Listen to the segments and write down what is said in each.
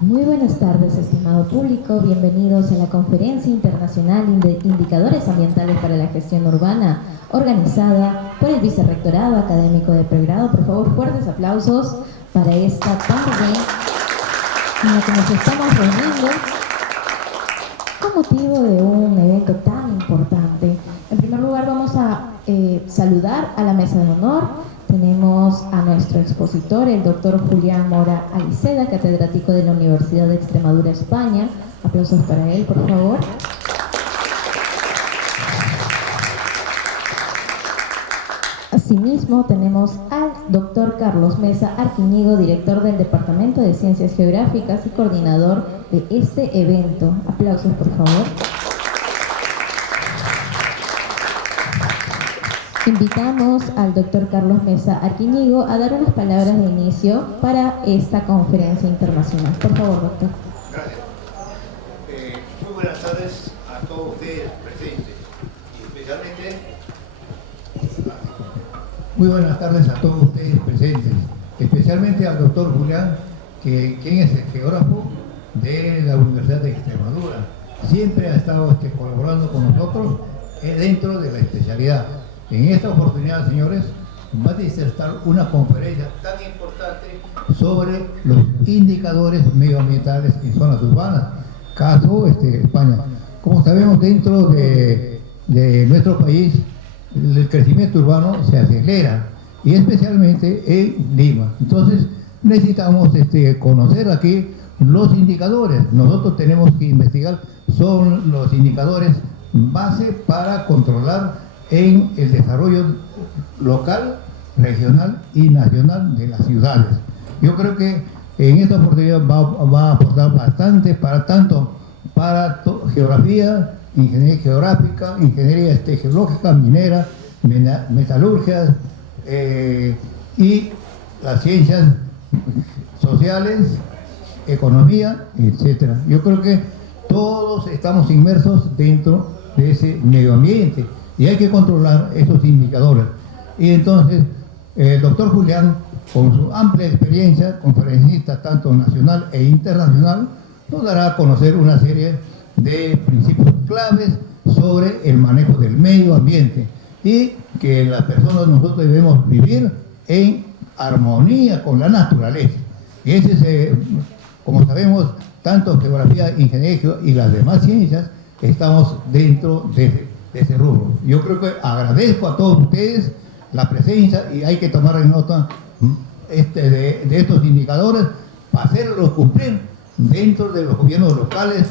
Muy buenas tardes, estimado público. Bienvenidos a la Conferencia Internacional de Indicadores Ambientales para la Gestión Urbana, organizada por el Vicerrectorado Académico de Pregrado. Por favor, fuertes aplausos para esta tarde en la que nos estamos reuniendo con motivo de un evento tan importante. En primer lugar, vamos a saludar a la mesa de honor. Tenemos a nuestro expositor, el doctor Julián Mora Aliceda, catedrático de la Universidad de Extremadura, España. Aplausos para él, por favor. Asimismo, tenemos al doctor Carlos Mesa Arquiñigo, director del Departamento de Ciencias Geográficas y coordinador de este evento. Aplausos, por favor. Invitamos al doctor Carlos Mesa Arquiñigo a dar unas palabras de inicio para esta conferencia internacional. Por favor, doctor. Gracias. Muy buenas tardes a todos ustedes presentes, y especialmente... Muy buenas tardes a todos ustedes presentes, especialmente al doctor Julián, quien es el geógrafo de la Universidad de Extremadura. Siempre ha estado colaborando con nosotros dentro de la especialidad. En esta oportunidad, señores, va a disertar una conferencia tan importante sobre los indicadores medioambientales en zonas urbanas, caso España. Como sabemos, dentro de nuestro país, el crecimiento urbano se acelera, y especialmente en Lima. Entonces, necesitamos conocer aquí los indicadores. Nosotros tenemos que investigar, son los indicadores base para controlar en el desarrollo local, regional y nacional de las ciudades. Yo creo que en esta oportunidad va a aportar bastante para geografía, ingeniería geográfica, ingeniería geológica, minera, metalurgia y las ciencias sociales, economía, etc. Yo creo que todos estamos inmersos dentro de ese medio ambiente y hay que controlar esos indicadores. Y entonces, el doctor Julián, con su amplia experiencia, conferencista tanto nacional e internacional, nos dará a conocer una serie de principios claves sobre el manejo del medio ambiente y que las personas, nosotros debemos vivir en armonía con la naturaleza. Y ese como sabemos, tanto geografía, ingeniería y las demás ciencias, estamos dentro de ese rubro. Yo creo que agradezco a todos ustedes la presencia y hay que tomar en nota de estos indicadores para hacerlos cumplir dentro de los gobiernos locales,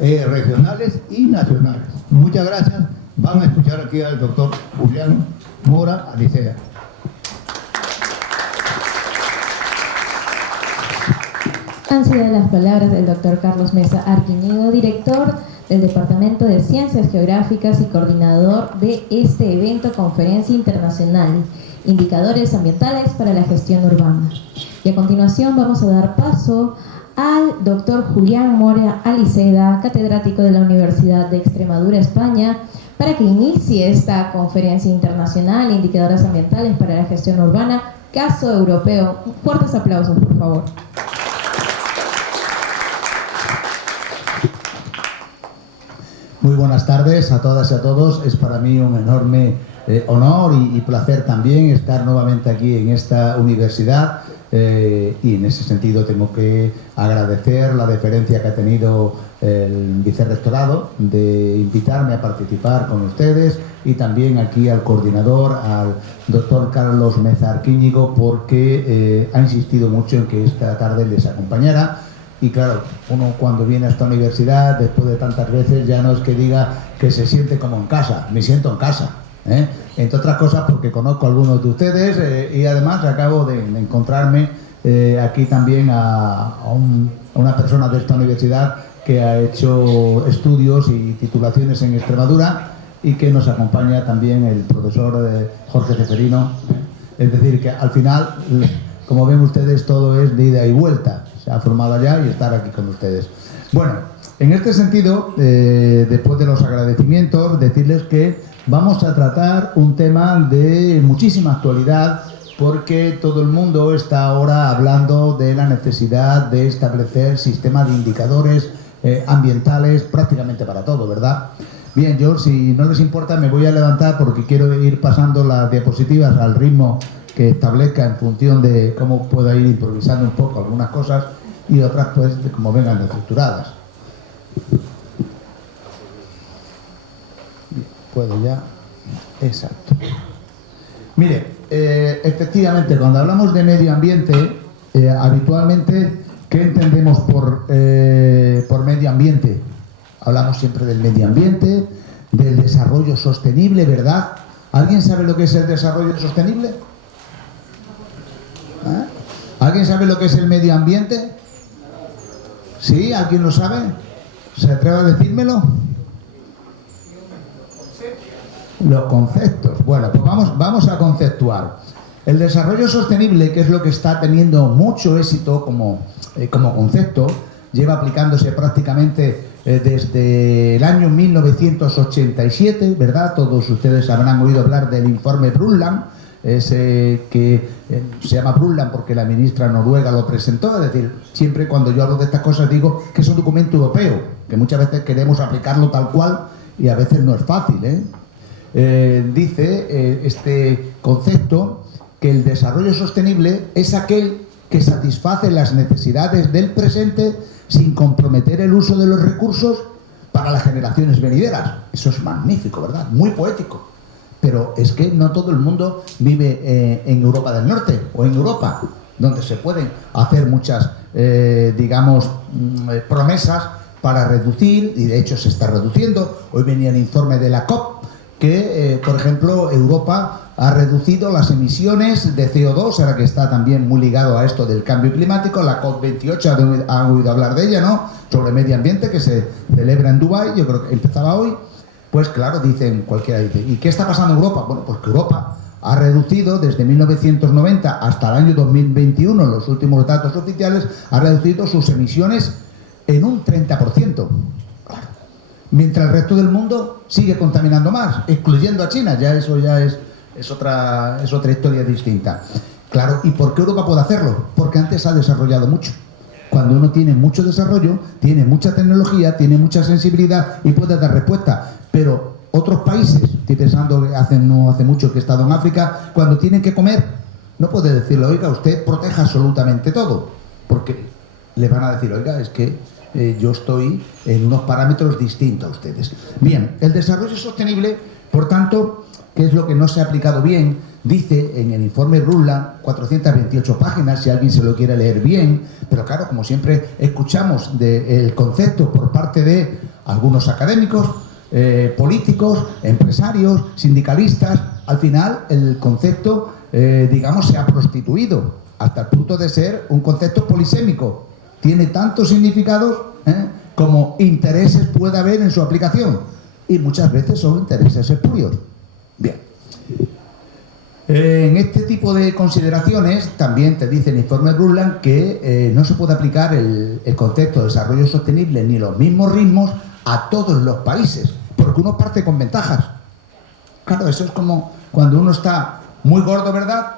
regionales y nacionales. Muchas gracias. Vamos a escuchar aquí al doctor Julián Mora Aliceda. Han sido las palabras del doctor Carlos Mesa Arquiñigo, director del Departamento de Ciencias Geográficas y coordinador de este evento, Conferencia Internacional, Indicadores Ambientales para la Gestión Urbana. Y a continuación vamos a dar paso al doctor Julián Mora Aliceda, catedrático de la Universidad de Extremadura, España, para que inicie esta Conferencia Internacional, Indicadores Ambientales para la Gestión Urbana, caso europeo. Fuertes aplausos, por favor. Muy buenas tardes a todas y a todos. Es para mí un enorme honor y placer también estar nuevamente aquí en esta universidad y en ese sentido tengo que agradecer la deferencia que ha tenido el vicerrectorado de invitarme a participar con ustedes y también aquí al coordinador, al doctor Carlos Mesa Arquiñigo, porque ha insistido mucho en que esta tarde les acompañara. Y claro, uno cuando viene a esta universidad, después de tantas veces, ya no es que diga que se siente como en casa, me siento en casa, entre otras cosas porque conozco a algunos de ustedes y además acabo de encontrarme aquí también a una persona de esta universidad que ha hecho estudios y titulaciones en Extremadura y que nos acompaña también el profesor Jorge Ceferino. Es decir, que al final, como ven ustedes, todo es de ida y vuelta. Se ha formado allá y estar aquí con ustedes. Bueno, en este sentido, después de los agradecimientos, decirles que vamos a tratar un tema de muchísima actualidad porque todo el mundo está ahora hablando de la necesidad de establecer sistemas de indicadores ambientales prácticamente para todo, ¿verdad? Bien, yo, si no les importa, me voy a levantar porque quiero ir pasando las diapositivas al ritmo que establezca en función de cómo pueda ir improvisando un poco algunas cosas y otras pues de cómo vengan estructuradas. Puedo ya. Exacto. Mire, efectivamente, cuando hablamos de medio ambiente, habitualmente, ¿qué entendemos por medio ambiente? Hablamos siempre del medio ambiente, del desarrollo sostenible, ¿verdad? ¿Alguien sabe lo que es el desarrollo sostenible? ¿Eh? ¿Alguien sabe lo que es el medio ambiente? ¿Sí? ¿Alguien lo sabe? ¿Se atreve a decírmelo? Los conceptos. Bueno, pues vamos a conceptuar. El desarrollo sostenible, que es lo que está teniendo mucho éxito como concepto, lleva aplicándose prácticamente desde el año 1987, ¿verdad? Todos ustedes habrán oído hablar del informe Brundtland, ese que se llama Brundtland porque la ministra noruega lo presentó. Es decir, siempre cuando yo hablo de estas cosas digo que es un documento europeo, que muchas veces queremos aplicarlo tal cual y a veces no es fácil, dice este concepto que el desarrollo sostenible es aquel que satisface las necesidades del presente sin comprometer el uso de los recursos para las generaciones venideras. Eso es magnífico, ¿verdad? Muy poético. Pero es que no todo el mundo vive en Europa del Norte o en Europa, donde se pueden hacer muchas, promesas para reducir, y de hecho se está reduciendo. Hoy venía el informe de la COP, que, por ejemplo, Europa ha reducido las emisiones de CO2, ahora que está también muy ligado a esto del cambio climático. La COP28, han oído hablar de ella, ¿no?, sobre medio ambiente, que se celebra en Dubái, yo creo que empezaba hoy. Pues claro, cualquiera dice, ¿y qué está pasando en Europa? Bueno, pues que Europa ha reducido desde 1990 hasta el año 2021, los últimos datos oficiales, ha reducido sus emisiones en un 30%. Mientras el resto del mundo sigue contaminando más, excluyendo a China. Eso es otra historia distinta. Claro, ¿y por qué Europa puede hacerlo? Porque antes ha desarrollado mucho. Cuando uno tiene mucho desarrollo, tiene mucha tecnología, tiene mucha sensibilidad y puede dar respuesta. Pero otros países, estoy pensando que no hace mucho que he estado en África, cuando tienen que comer, no puede decirle, oiga, usted proteja absolutamente todo, porque le van a decir, oiga, es que yo estoy en unos parámetros distintos a ustedes. Bien, el desarrollo sostenible, por tanto, ¿qué es lo que no se ha aplicado bien? Dice en el informe Brundtland, 428 páginas, si alguien se lo quiere leer bien, pero claro, como siempre escuchamos el concepto por parte de algunos académicos, políticos, empresarios, sindicalistas, al final el concepto, se ha prostituido hasta el punto de ser un concepto polisémico. Tiene tantos significados como intereses puede haber en su aplicación, y muchas veces son intereses espurios. Bien. En este tipo de consideraciones también te dice el informe Brundtland que no se puede aplicar el concepto de desarrollo sostenible ni los mismos ritmos a todos los países, porque uno parte con ventajas. Claro, eso es como cuando uno está muy gordo, ¿verdad?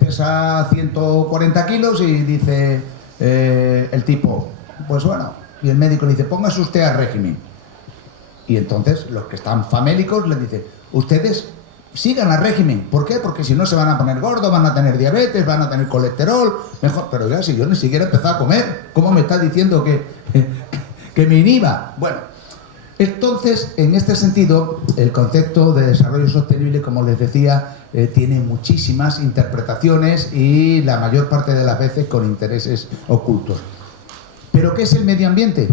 Pesa 140 kilos y dice el tipo, pues bueno, y el médico le dice, póngase usted al régimen. Y entonces los que están famélicos le dicen, ustedes sigan al régimen. ¿Por qué? Porque si no se van a poner gordos, van a tener diabetes, van a tener colesterol, mejor. Pero ya, si yo ni siquiera he empezado a comer, ¿cómo me está diciendo que me inhiba? Bueno, entonces, en este sentido, el concepto de desarrollo sostenible, como les decía, tiene muchísimas interpretaciones y la mayor parte de las veces con intereses ocultos. ¿Pero qué es el medio ambiente?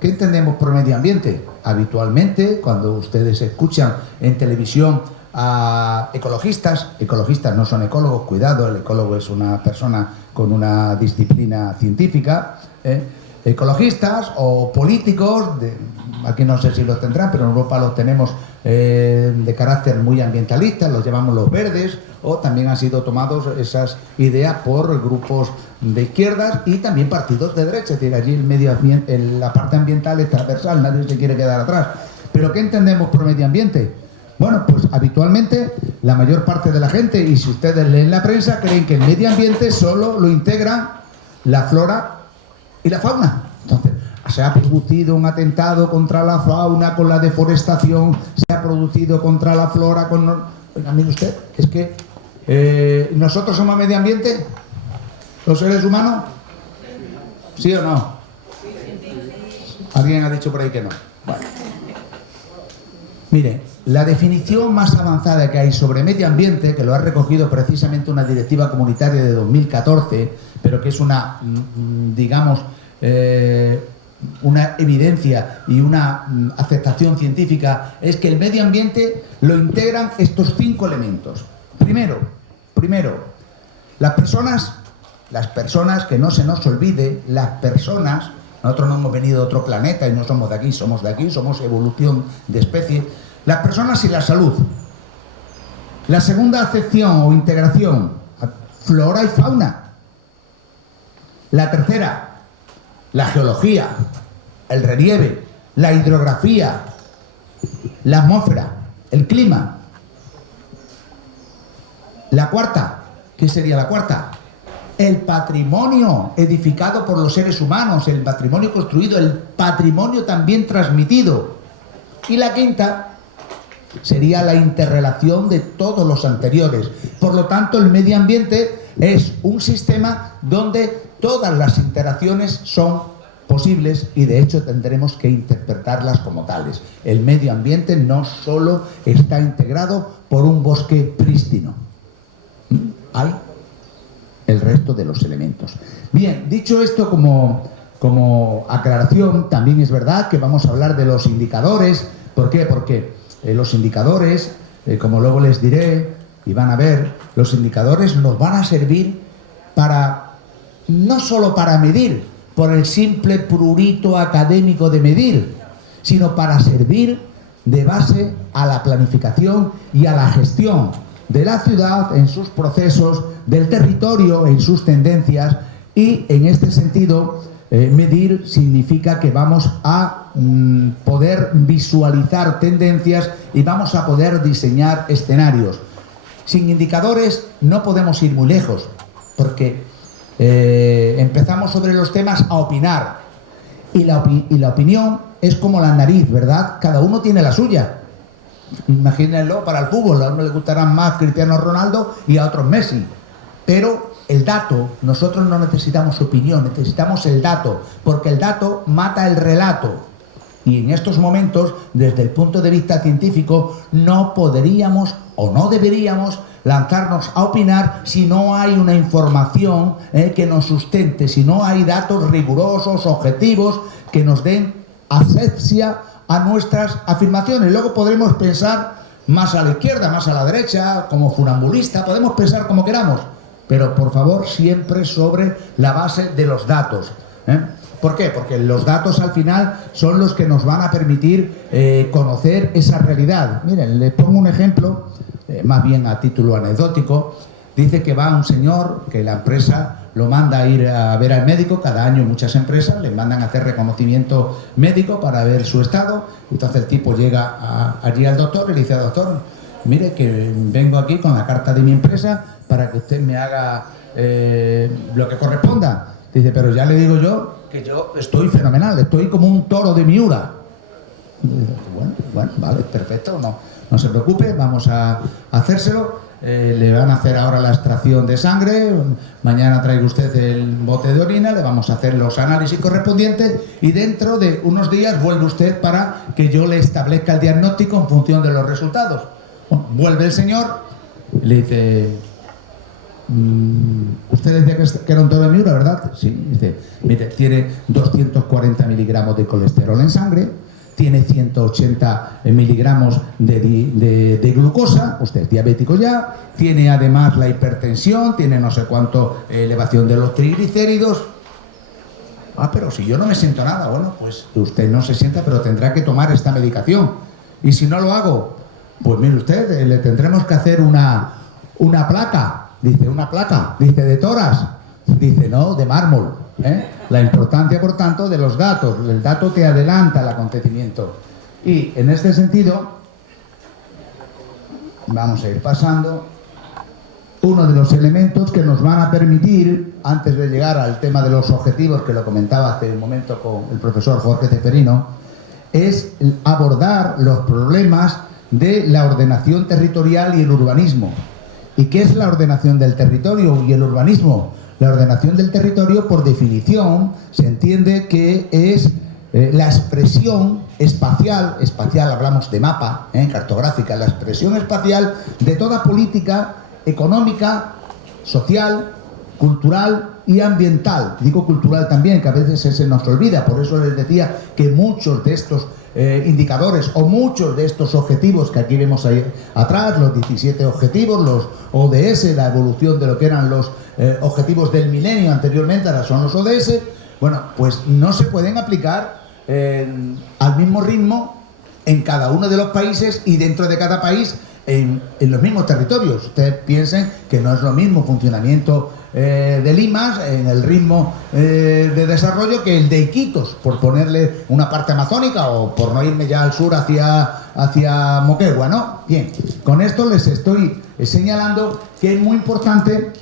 ¿Qué entendemos por medio ambiente? Habitualmente, cuando ustedes escuchan en televisión a ecologistas no son ecólogos, cuidado, el ecólogo es una persona con una disciplina científica, ecologistas o políticos, aquí no sé si los tendrán, pero en Europa los tenemos de carácter muy ambientalista, los llamamos los verdes, o también han sido tomados esas ideas por grupos de izquierdas y también partidos de derecha. Es decir, allí el medio ambiente, la parte ambiental es transversal, nadie se quiere quedar atrás. ¿Pero qué entendemos por medio ambiente? Bueno, pues habitualmente la mayor parte de la gente, y si ustedes leen la prensa, creen que el medio ambiente solo lo integran la flora y la fauna. Entonces, se ha producido un atentado contra la fauna con la deforestación, se ha producido contra la flora con... Oiga, mire usted, es que nosotros somos medio ambiente, los seres humanos, ¿sí o no? Alguien ha dicho por ahí que no. Bueno. Mire, la definición más avanzada que hay sobre medio ambiente, que lo ha recogido precisamente una directiva comunitaria de 2014, pero que es una, digamos, una evidencia y una aceptación científica, es que el medio ambiente lo integran estos 5 elementos. Primero, las personas, que no se nos olvide, las personas, nosotros no hemos venido de otro planeta y no somos de aquí, somos evolución de especie, las personas y la salud. La segunda acepción o integración, flora y fauna. La tercera, la geología, el relieve, la hidrografía, la atmósfera, el clima. La cuarta, ¿qué sería la cuarta? El patrimonio edificado por los seres humanos, el patrimonio construido, el patrimonio también transmitido. Y la quinta sería la interrelación de todos los anteriores. Por lo tanto, el medio ambiente es un sistema donde todas las interacciones son posibles y de hecho tendremos que interpretarlas como tales. El medio ambiente no solo está integrado por un bosque prístino. Hay el resto de los elementos. Bien, dicho esto como aclaración, también es verdad que vamos a hablar de los indicadores. ¿Por qué? Porque los indicadores, como luego les diré y van a ver, los indicadores nos van a servir para, no solo para medir, por el simple prurito académico de medir, sino para servir de base a la planificación y a la gestión de la ciudad en sus procesos, del territorio en sus tendencias, y en este sentido medir significa que vamos a poder visualizar tendencias y vamos a poder diseñar escenarios. Sin indicadores no podemos ir muy lejos, porque empezamos sobre los temas a opinar, y la opinión es como la nariz, ¿verdad? Cada uno tiene la suya. Imagínenlo para el fútbol, a uno le gustarán más Cristiano Ronaldo y a otros Messi, pero el dato, nosotros no necesitamos opinión, necesitamos el dato, porque el dato mata el relato. Y en estos momentos, desde el punto de vista científico, no podríamos o no deberíamos lanzarnos a opinar si no hay una información que nos sustente, si no hay datos rigurosos, objetivos, que nos den asepsia a nuestras afirmaciones. Luego podremos pensar más a la izquierda, más a la derecha, como funambulista, podemos pensar como queramos, pero por favor siempre sobre la base de los datos. ¿Por qué? Porque los datos al final son los que nos van a permitir conocer esa realidad. Miren, les pongo un ejemplo, más bien a título anecdótico. Dice que va un señor, que la empresa lo manda a ir a ver al médico. Cada año muchas empresas le mandan a hacer reconocimiento médico para ver su estado. Entonces el tipo llega allí al doctor y le dice: doctor, mire que vengo aquí con la carta de mi empresa para que usted me haga lo que corresponda. Dice: pero ya le digo yo que yo estoy fenomenal, estoy como un toro de Miura. Bueno, vale, perfecto, no se preocupe, vamos a hacérselo. Le van a hacer ahora la extracción de sangre, mañana traiga usted el bote de orina, le vamos a hacer los análisis correspondientes y dentro de unos días vuelve usted para que yo le establezca el diagnóstico en función de los resultados. Bueno, vuelve el señor y le dice: usted decía que era un toro de Miura, ¿verdad? Sí. Dice: mire, tiene 240 miligramos de colesterol en sangre, tiene 180 miligramos de glucosa, usted es diabético ya, tiene además la hipertensión, tiene no sé cuánto elevación de los triglicéridos. Ah, pero si yo no me siento nada. Bueno, pues usted no se sienta, pero tendrá que tomar esta medicación. Y si no lo hago, pues mire usted, le tendremos que hacer una placa. Dice: ¿una placa? Dice: ¿de toras? Dice: no, de mármol. La importancia, por tanto, de los datos. El dato te adelanta el acontecimiento. Y en este sentido, vamos a ir pasando. Uno de los elementos que nos van a permitir, antes de llegar al tema de los objetivos, que lo comentaba hace un momento con el profesor Jorge Ceferino, es abordar los problemas de la ordenación territorial y el urbanismo. ¿Y qué es la ordenación del territorio y el urbanismo? La ordenación del territorio, por definición, se entiende que es la expresión espacial hablamos de mapa, cartográfica, la expresión espacial de toda política económica, social, cultural y ambiental. Digo cultural también, que a veces se nos olvida, por eso les decía que muchos de estos indicadores o muchos de estos objetivos que aquí vemos ahí atrás, los 17 objetivos, los ODS, la evolución de lo que eran los objetivos del milenio anteriormente, ahora son los ODS, bueno, pues no se pueden aplicar al mismo ritmo en cada uno de los países y dentro de cada país en los mismos territorios. Ustedes piensen que no es lo mismo funcionamiento de Limas en el ritmo de desarrollo que el de Iquitos, por ponerle una parte amazónica o por no irme ya al sur hacia Moquegua, ¿no? Bien, con esto les estoy señalando que es muy importante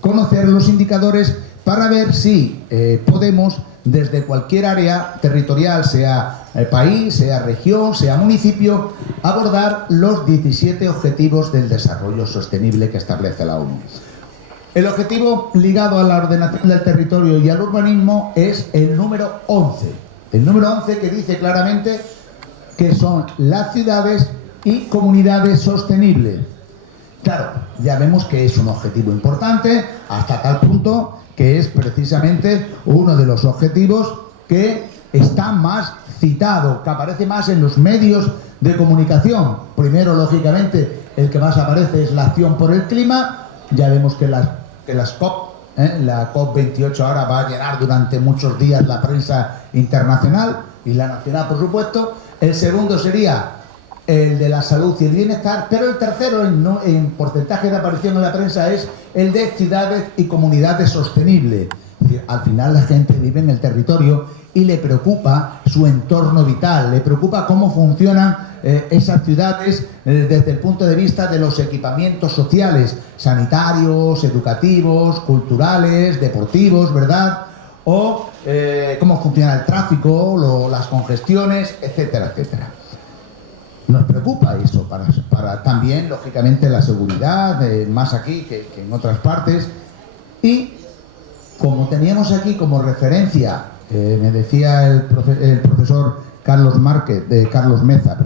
conocer los indicadores para ver si podemos, desde cualquier área territorial, sea país, sea región, sea municipio, abordar los 17 objetivos del desarrollo sostenible que establece la ONU. El objetivo ligado a la ordenación del territorio y al urbanismo es el número 11. El número 11 que dice claramente que son las ciudades y comunidades sostenibles. Claro, ya vemos que es un objetivo importante hasta tal punto que es precisamente uno de los objetivos que está más citado, que aparece más en los medios de comunicación. Primero, lógicamente, el que más aparece es la acción por el clima. Ya vemos que las COP, la COP28 ahora va a llenar durante muchos días la prensa internacional y la nacional, por supuesto. El segundo sería el de la salud y el bienestar, pero el tercero en porcentaje de aparición en la prensa es el de ciudades y comunidades sostenibles. Es decir, al final la gente vive en el territorio y le preocupa su entorno vital, le preocupa cómo funcionan esas ciudades desde el punto de vista de los equipamientos sociales, sanitarios, educativos, culturales, deportivos, ¿verdad? O cómo funciona el tráfico, las congestiones, etcétera, etcétera. Nos preocupa eso para también, lógicamente, la seguridad, más aquí que en otras partes. Y como teníamos aquí como referencia, me decía el profesor Carlos Meza,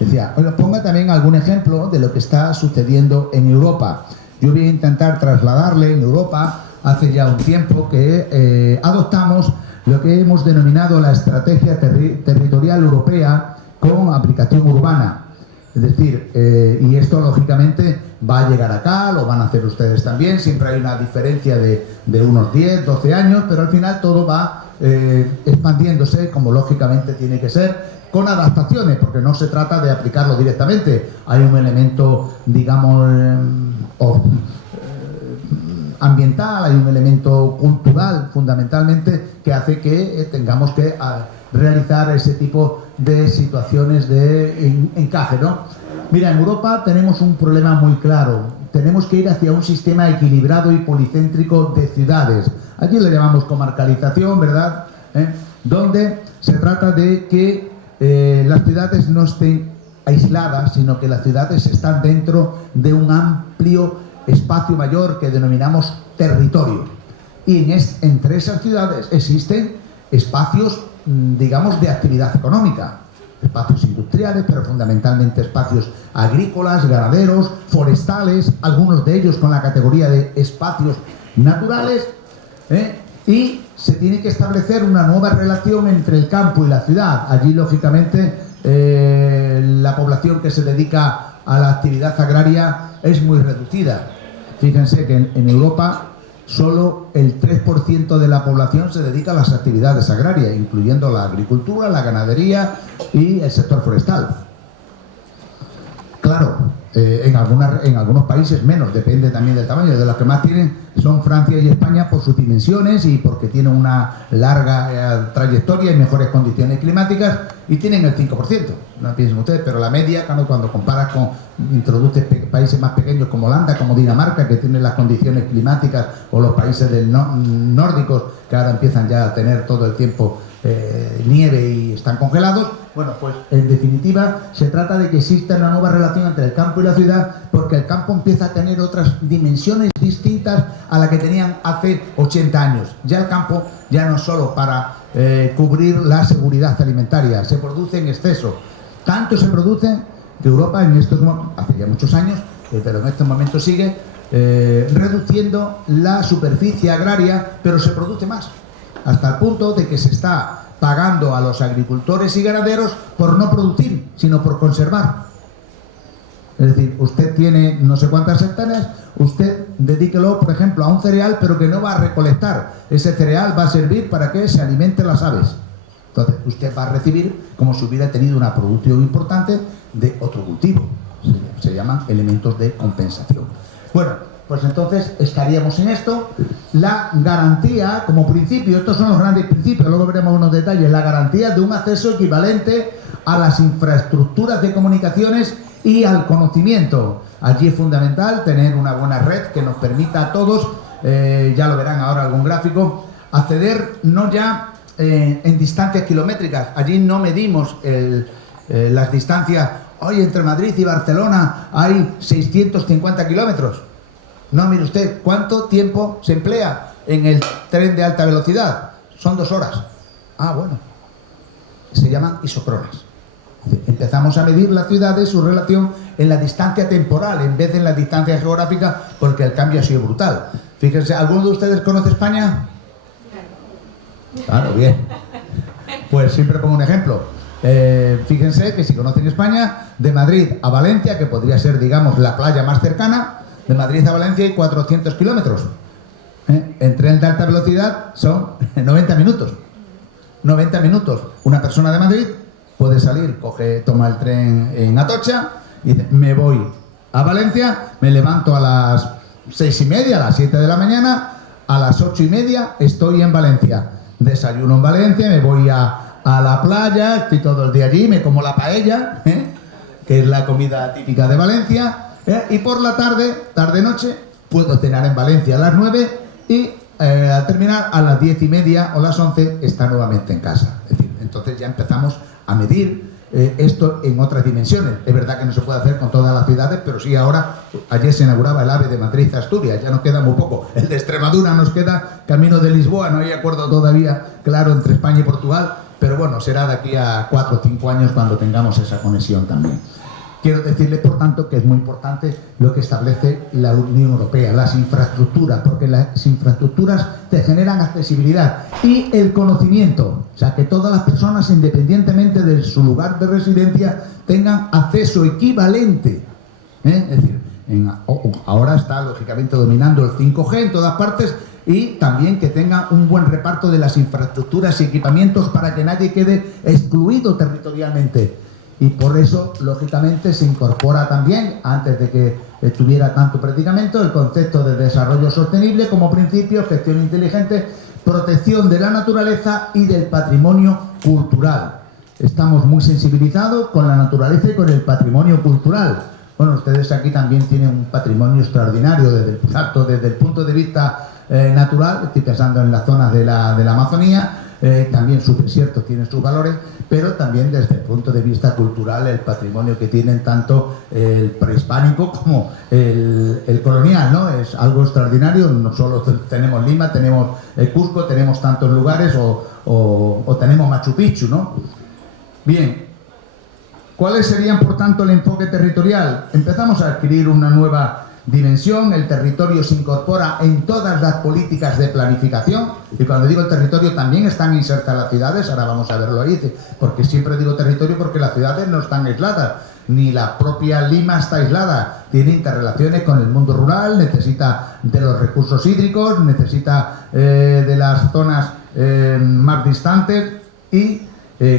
decía, bueno, ponga también algún ejemplo de lo que está sucediendo en Europa. Yo voy a intentar trasladarle en Europa, hace ya un tiempo que adoptamos lo que hemos denominado la Estrategia Territorial Europea con aplicación urbana. Es decir, y esto lógicamente va a llegar acá, lo van a hacer ustedes también, siempre hay una diferencia de unos 10, 12 años, pero al final todo va expandiéndose como lógicamente tiene que ser, con adaptaciones, porque no se trata de aplicarlo directamente. Hay un elemento, digamos, ambiental, hay un elemento cultural fundamentalmente que hace que tengamos que realizar ese tipo de situaciones de encaje, ¿no? Mira, en Europa tenemos un problema muy claro. Tenemos que ir hacia un sistema equilibrado y policéntrico de ciudades. Allí le llamamos comarcalización, ¿verdad? Donde se trata de que las ciudades no estén aisladas, sino que las ciudades están dentro de un amplio espacio mayor que denominamos territorio. Y entre esas ciudades existen espacios, digamos, de actividad económica, espacios industriales, pero fundamentalmente espacios agrícolas, ganaderos, forestales, algunos de ellos con la categoría de espacios naturales, y se tiene que establecer una nueva relación entre el campo y la ciudad. Allí, lógicamente, la población que se dedica a la actividad agraria es muy reducida. Fíjense que en Europa solo el 3% de la población se dedica a las actividades agrarias, incluyendo la agricultura, la ganadería y el sector forestal. Claro, En algunos países menos, depende también del tamaño. De los que más tienen son Francia y España por sus dimensiones y porque tienen una larga trayectoria y mejores condiciones climáticas, y tienen el 5%, no piensen ustedes, pero la media, cuando comparas con, introduces países más pequeños como Holanda, como Dinamarca, que tienen las condiciones climáticas, o los países nórdicos, que ahora empiezan ya a tener todo el tiempo nieve y están congelados. Bueno, pues en definitiva se trata de que exista una nueva relación entre el campo y la ciudad, porque el campo empieza a tener otras dimensiones distintas a las que tenían hace 80 años. Ya el campo ya no es solo para cubrir la seguridad alimentaria, se produce en exceso. Tanto se produce que Europa hace ya muchos años, pero en estos momentos sigue reduciendo la superficie agraria, pero se produce más, hasta el punto de que se está pagando a los agricultores y ganaderos por no producir, sino por conservar. Es decir, usted tiene no sé cuántas hectáreas, usted dedíquelo, por ejemplo, a un cereal, pero que no va a recolectar. Ese cereal va a servir para que se alimenten las aves. Entonces, usted va a recibir como si hubiera tenido una producción importante de otro cultivo. Se llaman elementos de compensación. Bueno, pues entonces estaríamos en esto. La garantía como principio, estos son los grandes principios, luego veremos unos detalles. La garantía de un acceso equivalente a las infraestructuras de comunicaciones y al conocimiento. Allí es fundamental tener una buena red que nos permita a todos, ya lo verán ahora algún gráfico, acceder no ya en distancias kilométricas. Allí no medimos las distancias. Hoy entre Madrid y Barcelona hay 650 kilómetros. No, mire usted, ¿cuánto tiempo se emplea en el tren de alta velocidad? Son 2 horas. Ah, bueno. Se llaman isocronas. Empezamos a medir las ciudades, su relación en la distancia temporal, en vez de en la distancia geográfica, porque el cambio ha sido brutal. Fíjense, ¿alguno de ustedes conoce España? Claro, bien. Pues siempre pongo un ejemplo. Fíjense que si conocen España, de Madrid a Valencia, que podría ser, digamos, la playa más cercana, de Madrid a Valencia hay 400 kilómetros. En tren de alta velocidad son 90 minutos. 90 minutos. Una persona de Madrid puede salir, toma el tren en Atocha, y dice, me voy a Valencia, me levanto a las 6:30, a las 7 de la mañana, a las 8:30 estoy en Valencia. Desayuno en Valencia, me voy a la playa, estoy todo el día allí, me como la paella, que es la comida típica de Valencia, y por la tarde-noche, puedo cenar en Valencia a las 9 y al terminar a las 10:30 o las 11 está nuevamente en casa. Es decir, entonces ya empezamos a medir esto en otras dimensiones. Es verdad que no se puede hacer con todas las ciudades, pero sí ahora, ayer se inauguraba el AVE de Madrid a Asturias, ya nos queda muy poco. El de Extremadura nos queda camino de Lisboa, no hay acuerdo todavía claro entre España y Portugal, pero bueno, será de aquí a 4 o 5 años cuando tengamos esa conexión también. Quiero decirles, por tanto, que es muy importante lo que establece la Unión Europea, las infraestructuras, porque las infraestructuras te generan accesibilidad y el conocimiento, o sea, que todas las personas, independientemente de su lugar de residencia, tengan acceso equivalente. Es decir, ahora está lógicamente dominando el 5G en todas partes, y también que tenga un buen reparto de las infraestructuras y equipamientos para que nadie quede excluido territorialmente. Y por eso, lógicamente, se incorpora también, antes de que tuviera tanto predicamento, el concepto de desarrollo sostenible como principio, gestión inteligente, protección de la naturaleza y del patrimonio cultural. Estamos muy sensibilizados con la naturaleza y con el patrimonio cultural. Bueno, ustedes aquí también tienen un patrimonio extraordinario desde el punto de vista natural. Estoy pensando en las zonas de la Amazonía. También sus desiertos tienen sus valores, pero también desde el punto de vista cultural, el patrimonio que tienen tanto el prehispánico como el colonial, ¿no? Es algo extraordinario. No solo tenemos Lima, tenemos Cusco, tenemos tantos lugares, o tenemos Machu Picchu, ¿no? Bien, ¿cuáles serían, por tanto, el enfoque territorial? Empezamos a adquirir una nueva dimensión. El territorio se incorpora en todas las políticas de planificación, y cuando digo el territorio también están insertas las ciudades. Ahora vamos a verlo ahí, porque siempre digo territorio porque las ciudades no están aisladas, ni la propia Lima está aislada, tiene interrelaciones con el mundo rural, necesita de los recursos hídricos, necesita de las zonas más distantes, y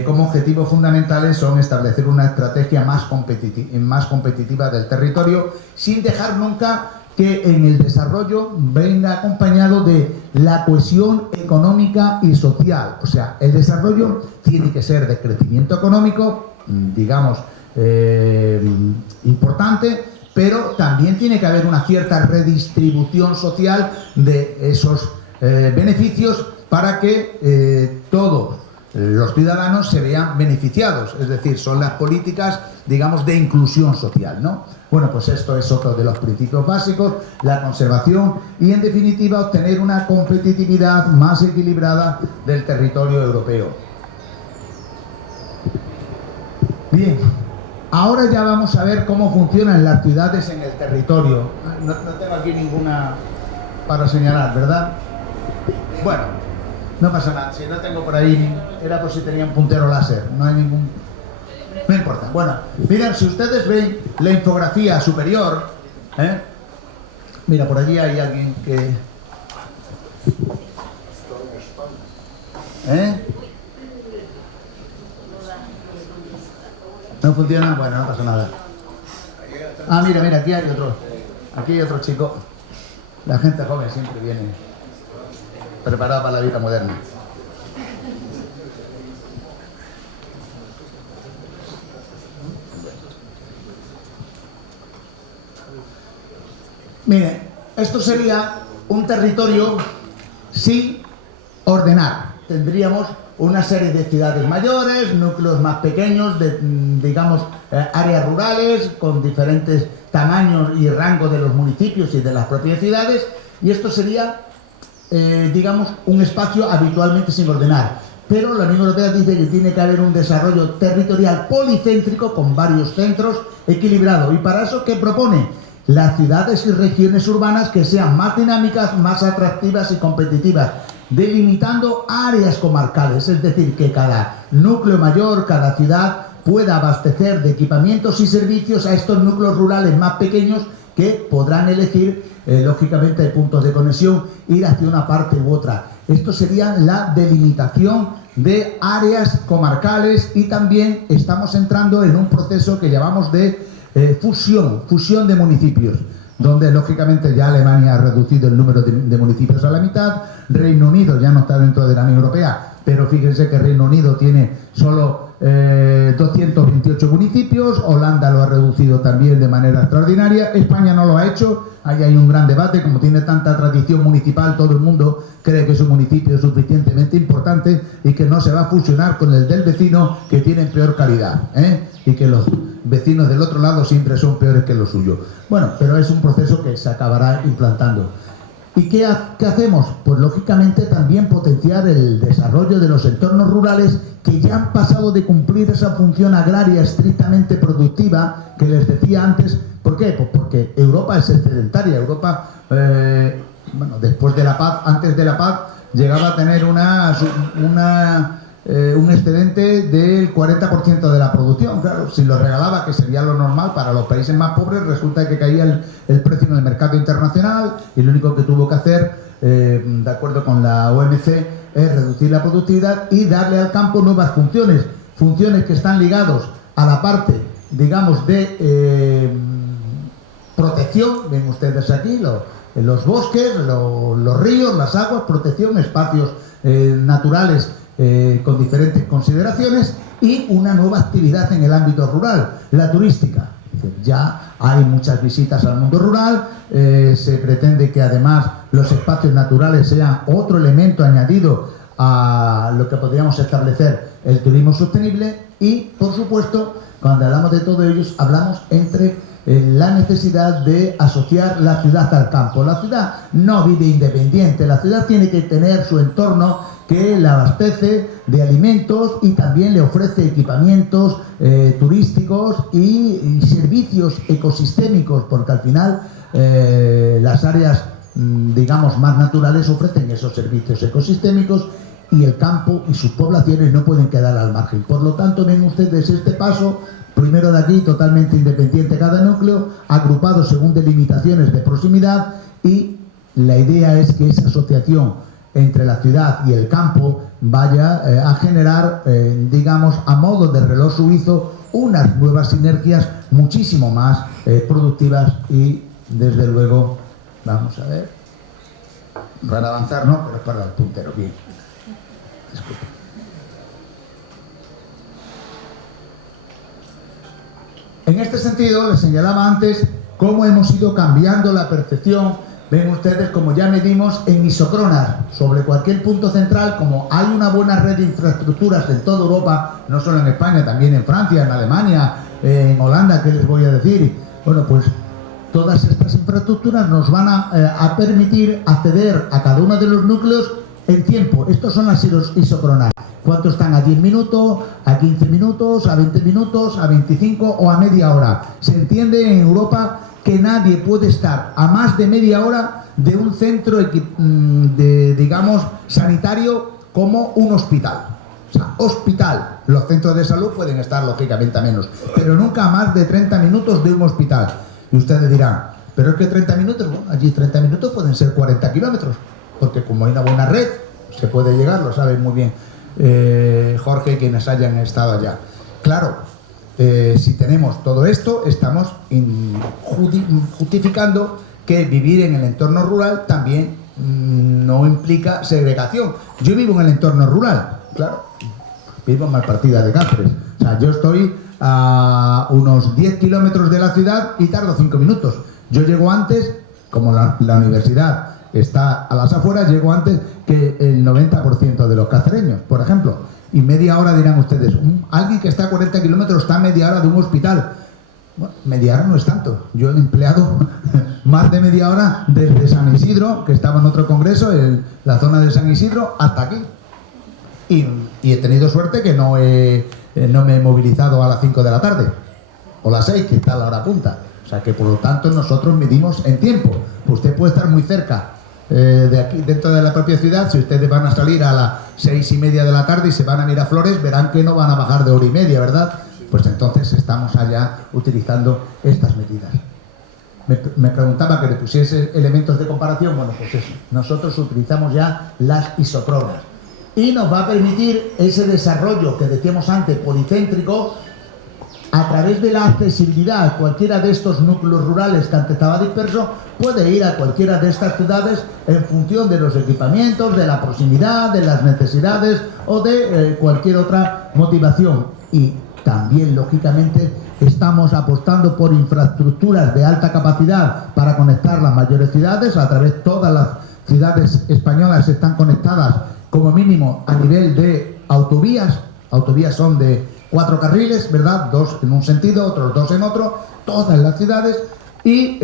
como objetivos fundamentales son establecer una estrategia más competitiva del territorio, sin dejar nunca que en el desarrollo venga acompañado de la cohesión económica y social. O sea, el desarrollo tiene que ser de crecimiento económico, digamos, importante, pero también tiene que haber una cierta redistribución social de esos beneficios para que todos los ciudadanos se vean beneficiados. Es decir, son las políticas, digamos, de inclusión social, ¿no? Bueno, pues esto es otro de los principios básicos, la conservación y, en definitiva, obtener una competitividad más equilibrada del territorio europeo. Bien, ahora ya vamos a ver cómo funcionan las ciudades en el territorio. No tengo aquí ninguna para señalar, ¿verdad? Bueno, no pasa nada. Si no tengo por ahí, era por si tenía un puntero láser. No hay ningún... No importa. Bueno, miren, si ustedes ven la infografía superior, mira, por allí hay alguien que... ¿No funciona? Bueno, no pasa nada. Ah, mira, aquí hay otro chico. La gente joven siempre viene preparada para la vida moderna. Miren, esto sería un territorio sin ordenar. Tendríamos una serie de ciudades mayores, núcleos más pequeños, digamos, áreas rurales con diferentes tamaños y rangos de los municipios y de las propias ciudades, y esto sería, digamos, un espacio habitualmente sin ordenar. Pero la Unión Europea dice que tiene que haber un desarrollo territorial policéntrico con varios centros equilibrados. ¿Y para eso qué propone? Las ciudades y regiones urbanas que sean más dinámicas, más atractivas y competitivas, delimitando áreas comarcales, es decir, que cada núcleo mayor, cada ciudad pueda abastecer de equipamientos y servicios a estos núcleos rurales más pequeños que podrán elegir, lógicamente hay puntos de conexión, ir hacia una parte u otra. Esto sería la delimitación de áreas comarcales, y también estamos entrando en un proceso que llamamos de fusión de municipios, donde lógicamente ya Alemania ha reducido el número de municipios a la mitad, Reino Unido ya no está dentro de la Unión Europea, pero fíjense que Reino Unido tiene solo 228 municipios, Holanda lo ha reducido también de manera extraordinaria, España no lo ha hecho. Ahí hay un gran debate, como tiene tanta tradición municipal, todo el mundo cree que su municipio es suficientemente importante y que no se va a fusionar con el del vecino, que tiene peor calidad, y que los vecinos del otro lado siempre son peores que los suyos. Bueno, pero es un proceso que se acabará implantando. ¿Y qué hacemos? Pues lógicamente también potenciar el desarrollo de los entornos rurales que ya han pasado de cumplir esa función agraria estrictamente productiva que les decía antes. ¿Por qué? Pues porque Europa es excedentaria. Europa, bueno, después de la paz, antes de la paz, llegaba a tener un excedente del 40% de la producción. Claro, si lo regalaba, que sería lo normal para los países más pobres, resulta que caía el precio en el mercado internacional, y lo único que tuvo que hacer, de acuerdo con la OMC, es reducir la productividad y darle al campo nuevas funciones que están ligados a la parte, digamos, de protección. Ven ustedes aquí los bosques, los ríos, las aguas, protección, espacios naturales con diferentes consideraciones, y una nueva actividad en el ámbito rural, la turística. Ya hay muchas visitas al mundo rural, se pretende que además los espacios naturales sean otro elemento añadido a lo que podríamos establecer el turismo sostenible, y por supuesto, cuando hablamos de todo ello, hablamos entre la necesidad de asociar la ciudad al campo. La ciudad no vive independiente, la ciudad tiene que tener su entorno que la abastece de alimentos y también le ofrece equipamientos turísticos y servicios ecosistémicos, porque al final las áreas, digamos, más naturales ofrecen esos servicios ecosistémicos, y el campo y sus poblaciones no pueden quedar al margen. Por lo tanto, ven ustedes este paso, primero de aquí, totalmente independiente cada núcleo, agrupado según delimitaciones de proximidad, y la idea es que esa asociación entre la ciudad y el campo vaya a generar, digamos, a modo de reloj suizo, unas nuevas sinergias muchísimo más productivas y, desde luego, vamos a ver, para avanzar no, pero para el puntero, bien. Disculpe. En este sentido, les señalaba antes cómo hemos ido cambiando la percepción. Ven ustedes como ya medimos en isocronas sobre cualquier punto central, como hay una buena red de infraestructuras en toda Europa, no solo en España, también en Francia, en Alemania, en Holanda, ¿qué les voy a decir? Bueno, pues todas estas infraestructuras nos van a permitir acceder a cada uno de los núcleos en tiempo. Estos son las isocronas. ¿Cuánto están? ¿A 10 minutos? ¿A 15 minutos? ¿A 20 minutos? ¿A 25 o a media hora? Se entiende en Europa que nadie puede estar a más de media hora de un centro digamos, sanitario como un hospital. O sea, hospital. Los centros de salud pueden estar lógicamente a menos, pero nunca a más de 30 minutos de un hospital. Y ustedes dirán, pero es que 30 minutos, bueno, allí 30 minutos pueden ser 40 kilómetros, porque como hay una buena red, se puede llegar, lo saben muy bien Jorge y quienes hayan estado allá. Claro, si tenemos todo esto, estamos justificando que vivir en el entorno rural también no implica segregación. Yo vivo en el entorno rural, claro, vivo en Malpartida de Cáceres. O sea, yo estoy a unos 10 kilómetros de la ciudad y tardo 5 minutos. Yo llego antes, como la universidad está a las afueras, llego antes que el 90% de los cacereños, por ejemplo. Y media hora, dirán ustedes, alguien que está a 40 kilómetros está a media hora de un hospital. Bueno, media hora no es tanto. Yo he empleado más de media hora desde San Isidro, que estaba en otro congreso, en la zona de San Isidro, hasta aquí. Y he tenido suerte que no me he movilizado a las 5 de la tarde, o las 6, que está la hora punta. O sea que, por lo tanto, nosotros medimos en tiempo. Usted puede estar muy cerca de aquí, dentro de la propia ciudad. Si ustedes van a salir a las 6:30 de la tarde y se van a Miraflores, verán que no van a bajar de hora y media, ¿verdad? Pues entonces estamos allá utilizando estas medidas. Me preguntaba que le pusiese elementos de comparación. Bueno, pues eso, nosotros utilizamos ya las isocronas y nos va a permitir ese desarrollo que decíamos antes, policéntrico, a través de la accesibilidad. Cualquiera de estos núcleos rurales que antes estaba disperso puede ir a cualquiera de estas ciudades en función de los equipamientos, de la proximidad, de las necesidades o de cualquier otra motivación. Y también, lógicamente, estamos apostando por infraestructuras de alta capacidad para conectar las mayores ciudades. A través de todas las ciudades españolas están conectadas como mínimo a nivel de autovías. Autovías son de 4 carriles, ¿verdad? 2 en un sentido, otros 2 en otro, todas las ciudades. Y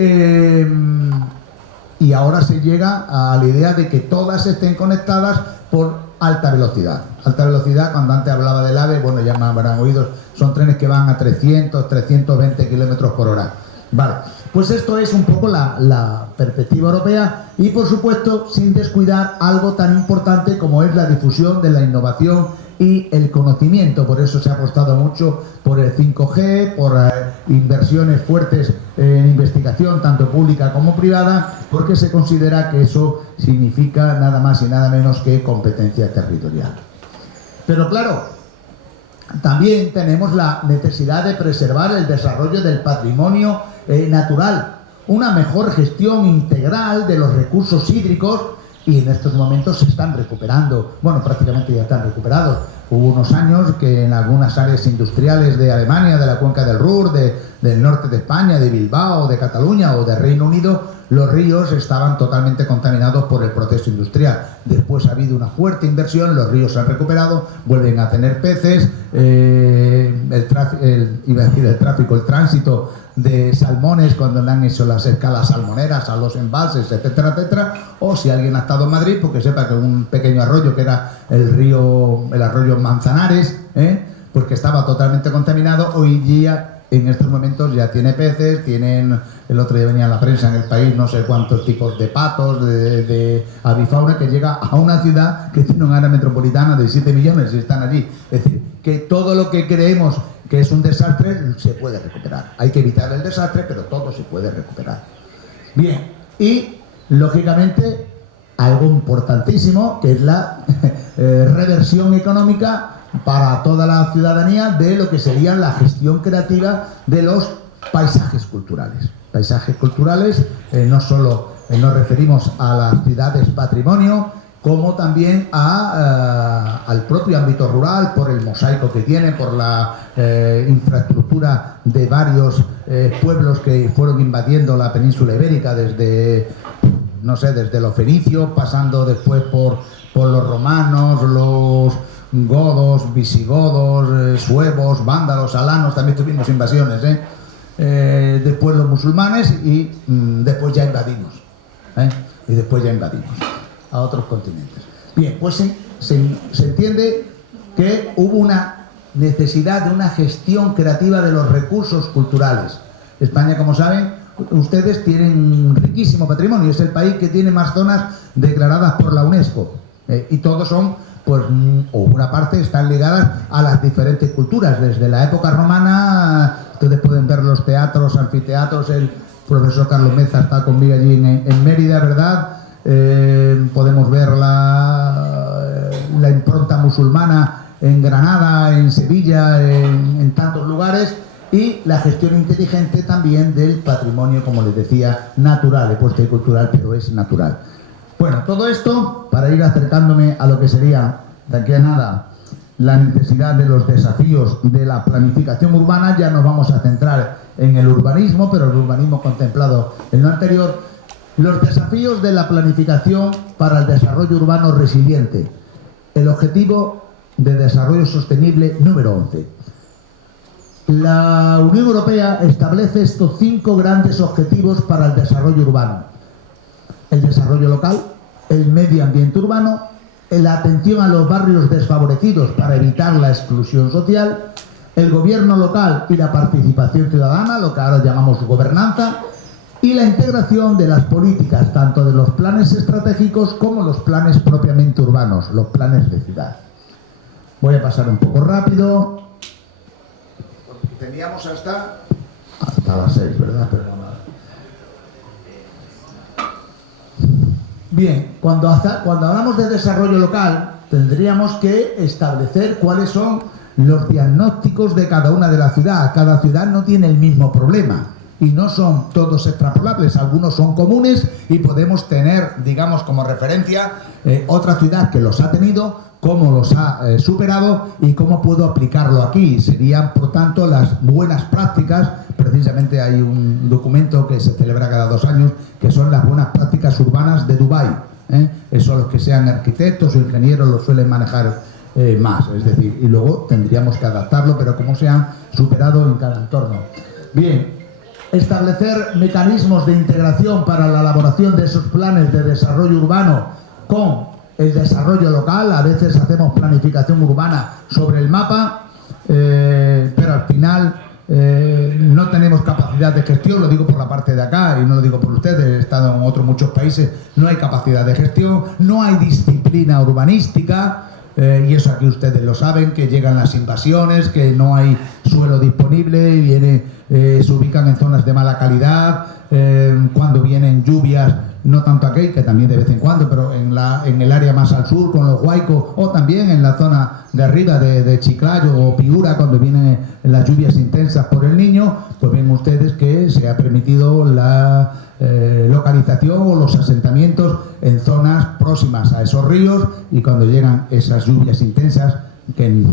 ahora se llega a la idea de que todas estén conectadas por alta velocidad. Alta velocidad, cuando antes hablaba del AVE, bueno, ya me habrán oído, son trenes que van a 300, 320 kilómetros por hora. Vale, pues esto es un poco la perspectiva europea y, por supuesto, sin descuidar algo tan importante como es la difusión de la innovación y el conocimiento. Por eso se ha apostado mucho por el 5G, por inversiones fuertes en investigación, tanto pública como privada, porque se considera que eso significa nada más y nada menos que competencia territorial. Pero claro, también tenemos la necesidad de preservar el desarrollo del patrimonio natural, una mejor gestión integral de los recursos hídricos. Y en estos momentos se están recuperando, bueno, prácticamente ya están recuperados. Hubo unos años que en algunas áreas industriales de Alemania, de la cuenca del Ruhr, del norte de España, de Bilbao, de Cataluña o de Reino Unido, los ríos estaban totalmente contaminados por el proceso industrial. Después ha habido una fuerte inversión, los ríos se han recuperado, vuelven a tener peces, el tránsito de salmones cuando le han hecho las escalas salmoneras a los embalses, etcétera, etcétera. O si alguien ha estado en Madrid, porque sepa que un pequeño arroyo que era el arroyo Manzanares, pues que estaba totalmente contaminado, hoy día en estos momentos ya tiene peces, el otro día venía en la prensa en El País no sé cuántos tipos de patos, de avifauna, que llega a una ciudad que tiene un área metropolitana de 7 millones y están allí. Es decir, que todo lo que creemos que es un desastre se puede recuperar. Hay que evitar el desastre, pero todo se puede recuperar. Bien, y lógicamente algo importantísimo, que es la reversión económica para toda la ciudadanía de lo que sería la gestión creativa de los paisajes culturales. Paisajes culturales, no solo nos referimos a las ciudades patrimonio, como también al propio ámbito rural, por el mosaico que tiene, por la infraestructura de varios pueblos que fueron invadiendo la península ibérica desde, no sé, desde los fenicios, pasando después por los romanos, los godos, visigodos, suevos, vándalos, alanos, también tuvimos invasiones, después los musulmanes y después ya invadimos, y después ya invadimos a otros continentes. Bien, pues se entiende que hubo una necesidad de una gestión creativa de los recursos culturales. España, como saben ustedes, tiene un riquísimo patrimonio, es el país que tiene más zonas declaradas por la UNESCO, y todos son, pues, o una parte están ligadas a las diferentes culturas. Desde la época romana, ustedes pueden ver los teatros, anfiteatros, el profesor Carlos Meza está conmigo allí en Mérida, ¿verdad? Podemos ver la impronta musulmana en Granada, en Sevilla, en tantos lugares, y la gestión inteligente también del patrimonio, como les decía, natural, he puesto cultural, pero es natural. Bueno, todo esto para ir acercándome a lo que sería, de aquí a nada, la necesidad de los desafíos de la planificación urbana. Ya nos vamos a centrar en el urbanismo, pero el urbanismo contemplado en lo anterior. Los desafíos de la planificación para el desarrollo urbano resiliente. El objetivo de desarrollo sostenible número 11. La Unión Europea establece estos 5 grandes objetivos para el desarrollo urbano: el desarrollo local, el medio ambiente urbano, la atención a los barrios desfavorecidos para evitar la exclusión social, el gobierno local y la participación ciudadana, lo que ahora llamamos gobernanza, y la integración de las políticas, tanto de los planes estratégicos como los planes propiamente urbanos, los planes de ciudad. Voy a pasar un poco rápido. Teníamos hasta las 6, ¿verdad? Perdón. Bien, cuando hablamos de desarrollo local, tendríamos que establecer cuáles son los diagnósticos de cada una de las ciudades. Cada ciudad no tiene el mismo problema y no son todos extrapolables, algunos son comunes y podemos tener, digamos, como referencia otra ciudad que los ha tenido, cómo los ha superado y cómo puedo aplicarlo aquí. Serían, por tanto, las buenas prácticas. Precisamente hay un documento que se celebra cada 2 años, que son las buenas prácticas urbanas de Dubái. Eso los que sean arquitectos o ingenieros lo suelen manejar más, es decir, y luego tendríamos que adaptarlo, pero cómo se han superado en cada entorno. Bien, establecer mecanismos de integración para la elaboración de esos planes de desarrollo urbano con el desarrollo local. A veces hacemos planificación urbana sobre el mapa, pero al final no tenemos capacidad de gestión. Lo digo por la parte de acá y no lo digo por ustedes, he estado en otros muchos países, no hay capacidad de gestión, no hay disciplina urbanística, y eso aquí ustedes lo saben, que llegan las invasiones, que no hay suelo disponible, se ubican en zonas de mala calidad, cuando vienen lluvias, no tanto aquí, que también de vez en cuando, pero en el área más al sur, con los huaicos, o también en la zona de arriba de Chiclayo o Piura, cuando vienen las lluvias intensas por el Niño, pues ven ustedes que se ha permitido la localización o los asentamientos en zonas próximas a esos ríos, y cuando llegan esas lluvias intensas, que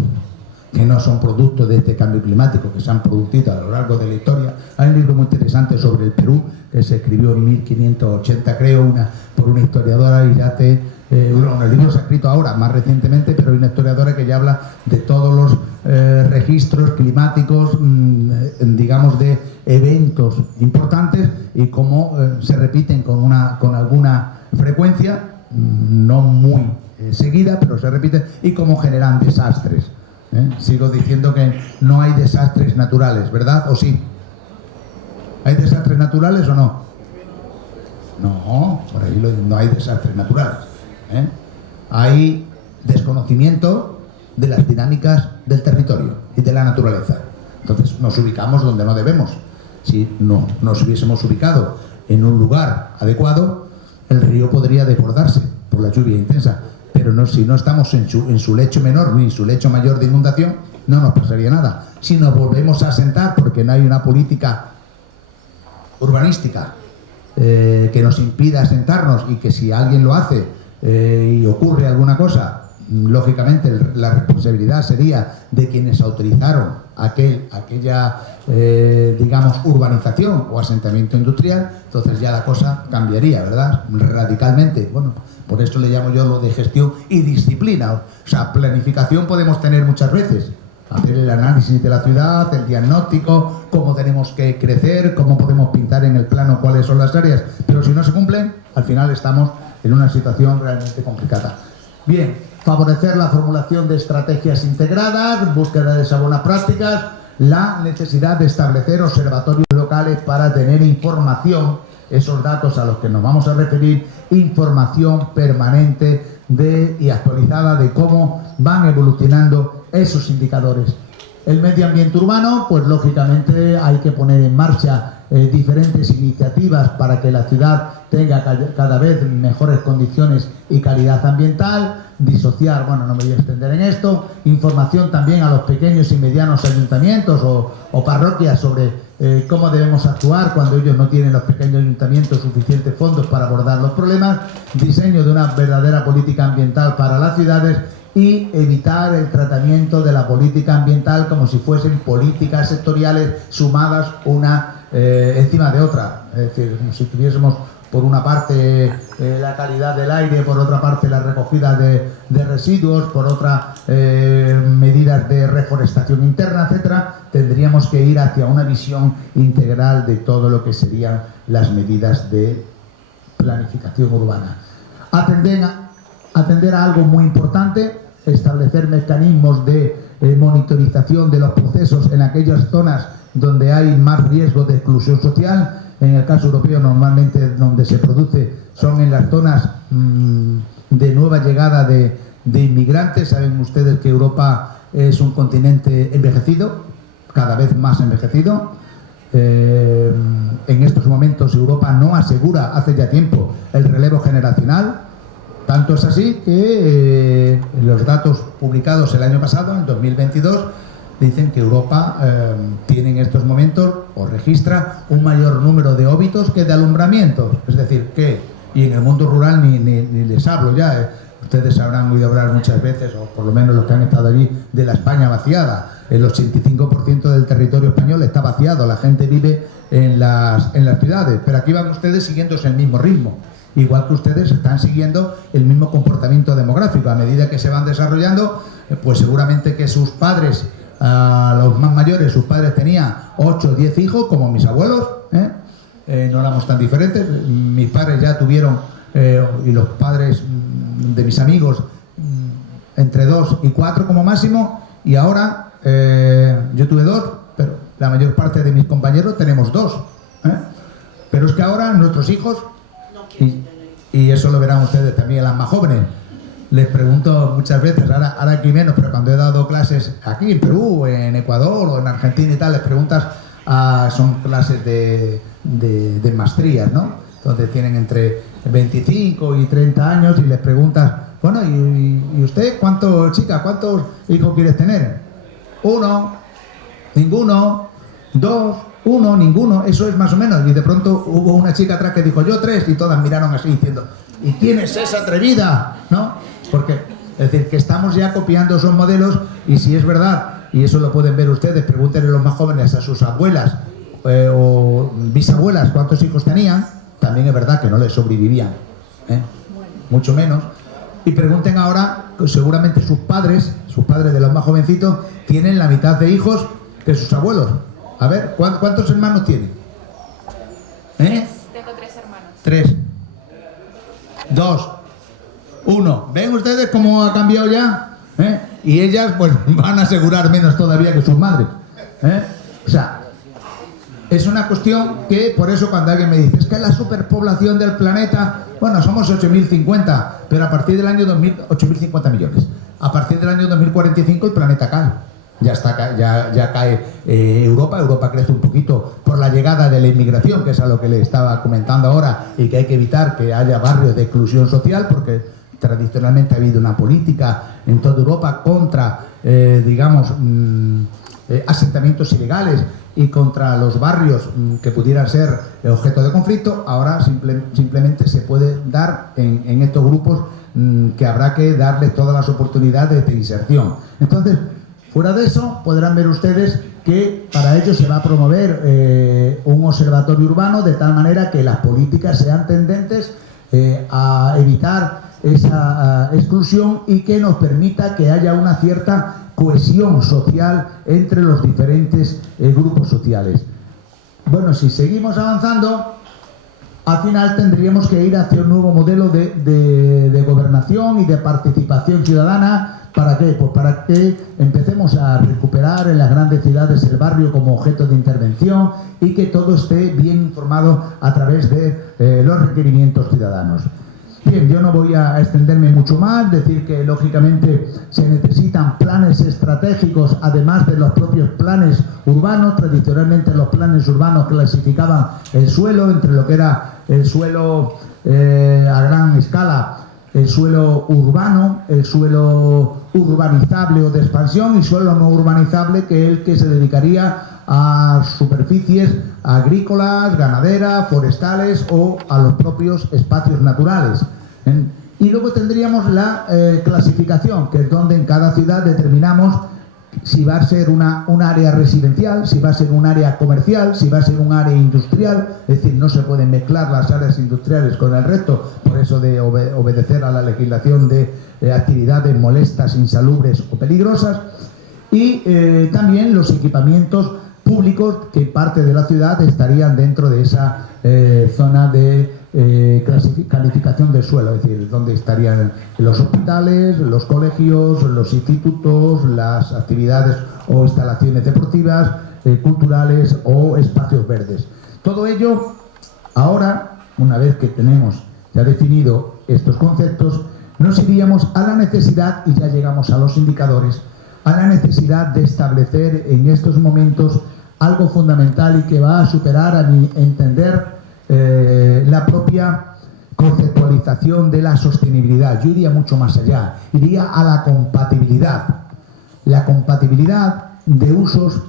no son producto de este cambio climático, que se han producido a lo largo de la historia. Hay un libro muy interesante sobre el Perú, que se escribió en 1580, creo, por una historiadora irate. El libro se ha escrito ahora, más recientemente, pero hay una historiadora que ya habla de todos los registros climáticos, digamos, de eventos importantes y cómo se repiten con alguna frecuencia, no muy seguida, pero se repiten, y cómo generan desastres. Sigo diciendo que no hay desastres naturales, ¿verdad? ¿O sí? ¿Hay desastres naturales o no? No, por ahí no hay desastres naturales. Hay desconocimiento de las dinámicas del territorio y de la naturaleza. Entonces nos ubicamos donde no debemos. Si no nos hubiésemos ubicado en un lugar adecuado, el río podría desbordarse por la lluvia intensa, pero no, si no estamos en su lecho menor ni en su lecho mayor de inundación, no nos pasaría nada. Si nos volvemos a asentar porque no hay una política urbanística que nos impida asentarnos, y que si alguien lo hace y ocurre alguna cosa, lógicamente la responsabilidad sería de quienes autorizaron aquella digamos, urbanización o asentamiento industrial, entonces ya la cosa cambiaría, ¿verdad? Radicalmente. Bueno, por eso le llamo yo lo de gestión y disciplina. O sea, planificación podemos tener muchas veces, hacer el análisis de la ciudad, el diagnóstico, cómo tenemos que crecer, cómo podemos pintar en el plano cuáles son las áreas, pero si no se cumplen, al final estamos en una situación realmente complicada. Bien, favorecer la formulación de estrategias integradas, búsqueda de esas buenas prácticas, la necesidad de establecer observatorios locales para tener información, esos datos a los que nos vamos a referir, información permanente y actualizada de cómo van evolucionando esos indicadores. El medio ambiente urbano, pues lógicamente hay que poner en marcha diferentes iniciativas para que la ciudad tenga cada vez mejores condiciones y calidad ambiental, disociar, bueno, no me voy a extender en esto, información también a los pequeños y medianos ayuntamientos o parroquias sobre cómo debemos actuar cuando ellos no tienen, los pequeños ayuntamientos, suficientes fondos para abordar los problemas, diseño de una verdadera política ambiental para las ciudades y evitar el tratamiento de la política ambiental como si fuesen políticas sectoriales sumadas una encima de otra. Es decir, como si tuviésemos por una parte la calidad del aire, por otra parte la recogida de residuos, por otra medidas de reforestación interna, etcétera. Tendríamos que ir hacia una visión integral de todo lo que serían las medidas de planificación urbana. Atender a algo muy importante, establecer mecanismos de monitorización de los procesos en aquellas zonas donde hay más riesgo de exclusión social. En el caso europeo, normalmente donde se produce son en las zonas de nueva llegada de inmigrantes. Saben ustedes que Europa es un continente envejecido, cada vez más envejecido. En estos momentos Europa no asegura, hace ya tiempo, el relevo generacional. Tanto es así que los datos publicados el año pasado, en 2022, dicen que Europa tiene en estos momentos, o registra, un mayor número de óbitos que de alumbramientos. Es decir, que, y en el mundo rural ni les hablo ya, ustedes habrán oído hablar muchas veces, o por lo menos los que han estado allí, de la España vaciada. El 85% del territorio español está vaciado, la gente vive en las ciudades, pero aquí van ustedes siguiéndose el mismo ritmo. Igual que ustedes están siguiendo el mismo comportamiento demográfico. A medida que se van desarrollando, pues seguramente que sus padres, los más mayores, sus padres tenían 8 o 10 hijos, como mis abuelos, no éramos tan diferentes. Mis padres ya tuvieron, y los padres de mis amigos, entre 2 y 4 como máximo, y ahora yo tuve 2, pero la mayor parte de mis compañeros tenemos 2. Pero es que ahora nuestros hijos, y eso lo verán ustedes también, las más jóvenes, les pregunto muchas veces, ahora aquí menos, pero cuando he dado clases aquí en Perú, en Ecuador o en Argentina y tal, les preguntas, son clases de maestrías, ¿no? Donde tienen entre 25 y 30 años, y les preguntas, bueno, ¿y usted cuántos hijos quieres tener? 1, ninguno, 2, 1, ninguno, eso es más o menos. Y de pronto hubo una chica atrás que dijo, yo 3, y todas miraron así diciendo, ¿y quién es esa atrevida? ¿No? Porque, es decir, que estamos ya copiando esos modelos, y si es verdad, y eso lo pueden ver ustedes, pregúntenle los más jóvenes a sus abuelas o bisabuelas cuántos hijos tenían, también es verdad que no les sobrevivían, mucho menos. Y pregunten ahora, seguramente sus padres de los más jovencitos, tienen la mitad de hijos que sus abuelos. A ver, ¿cuántos hermanos tienen? Tengo 3 hermanos. 3. 2. 1. ¿Ven ustedes cómo ha cambiado ya? Y ellas, pues, van a asegurar menos todavía que sus madres. O sea, es una cuestión que, por eso cuando alguien me dice, es que la superpoblación del planeta, bueno, somos 8.050, pero a partir del año 2000, 8.050 millones. A partir del año 2045 el planeta cae. ya cae Europa. Europa crece un poquito por la llegada de la inmigración, que es a lo que le estaba comentando ahora, y que hay que evitar que haya barrios de exclusión social, porque tradicionalmente ha habido una política en toda Europa contra, asentamientos ilegales y contra los barrios que pudieran ser objeto de conflicto. Ahora simplemente se puede dar en estos grupos que habrá que darles todas las oportunidades de inserción. Entonces, fuera de eso, podrán ver ustedes que para ello se va a promover un observatorio urbano, de tal manera que las políticas sean tendentes a evitar esa exclusión y que nos permita que haya una cierta cohesión social entre los diferentes grupos sociales. Bueno, si seguimos avanzando, al final tendríamos que ir hacia un nuevo modelo de gobernación y de participación ciudadana. ¿Para qué? Pues para que empecemos a recuperar en las grandes ciudades el barrio como objeto de intervención y que todo esté bien informado a través de los requerimientos ciudadanos. Bien, yo no voy a extenderme mucho más, decir que lógicamente se necesitan planes estratégicos, además de los propios planes urbanos. Tradicionalmente los planes urbanos clasificaban el suelo entre lo que era el suelo a gran escala, el suelo urbano, el suelo urbanizable o de expansión, y suelo no urbanizable, que es el que se dedicaría a superficies agrícolas, ganaderas, forestales o a los propios espacios naturales. Y luego tendríamos la clasificación, que es donde en cada ciudad determinamos si va a ser un área residencial, si va a ser un área comercial, si va a ser un área industrial. Es decir, no se pueden mezclar las áreas industriales con el resto, por eso de obedecer a la legislación de actividades molestas, insalubres o peligrosas. Y también los equipamientos públicos que parte de la ciudad estarían dentro de esa zona de calificación del suelo, es decir, donde estarían los hospitales, los colegios, los institutos, las actividades o instalaciones deportivas, culturales o espacios verdes. Todo ello, ahora, una vez que tenemos ya definido estos conceptos, nos iríamos a la necesidad, y ya llegamos a los indicadores, a la necesidad de establecer en estos momentos algo fundamental y que va a superar, a mi entender, la propia conceptualización de la sostenibilidad. Yo iría mucho más allá, iría a la compatibilidad. La compatibilidad de usos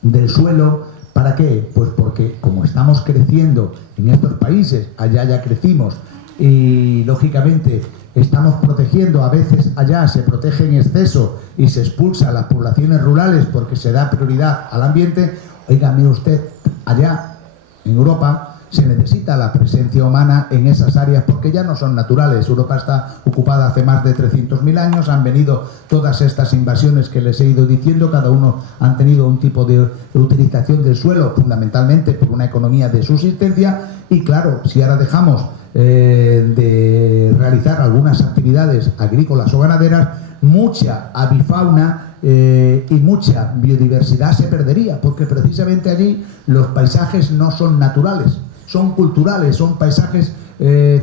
del suelo. ¿Para qué? Pues porque como estamos creciendo en estos países, allá ya crecimos, y lógicamente estamos protegiendo, a veces allá se protege en exceso y se expulsa a las poblaciones rurales porque se da prioridad al ambiente. Oiga, mire usted, allá en Europa se necesita la presencia humana en esas áreas porque ya no son naturales. Europa está ocupada hace más de 300.000 años, han venido todas estas invasiones que les he ido diciendo, cada uno han tenido un tipo de utilización del suelo, fundamentalmente por una economía de subsistencia, y claro, si ahora dejamos de realizar algunas actividades agrícolas o ganaderas, mucha avifauna y mucha biodiversidad se perdería, porque precisamente allí los paisajes no son naturales, son culturales, son paisajes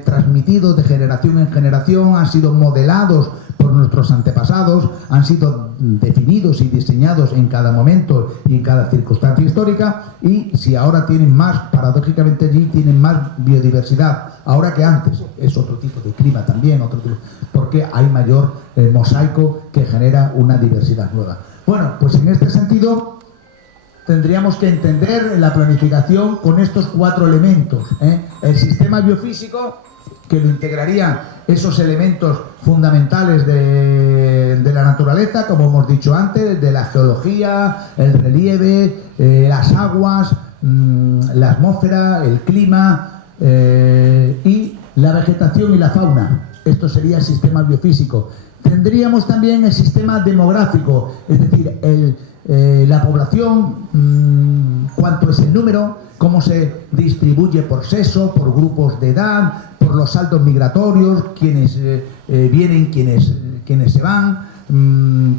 transmitidos de generación en generación, han sido modelados por nuestros antepasados, han sido definidos y diseñados en cada momento y en cada circunstancia histórica, y si ahora tienen más, paradójicamente allí tienen más biodiversidad ahora que antes. Es otro tipo de clima también, otro tipo, porque hay mayor mosaico que genera una diversidad nueva. Bueno, pues en este sentido tendríamos que entender la planificación con estos 4 elementos. El sistema biofísico, que lo integrarían esos elementos fundamentales de la naturaleza, como hemos dicho antes, de la geología, el relieve, las aguas, la atmósfera, el clima y la vegetación y la fauna. Esto sería el sistema biofísico. Tendríamos también el sistema demográfico, es decir, la población, cuánto es el número, cómo se distribuye por sexo, por grupos de edad, por los saldos migratorios, quiénes vienen, quiénes se van,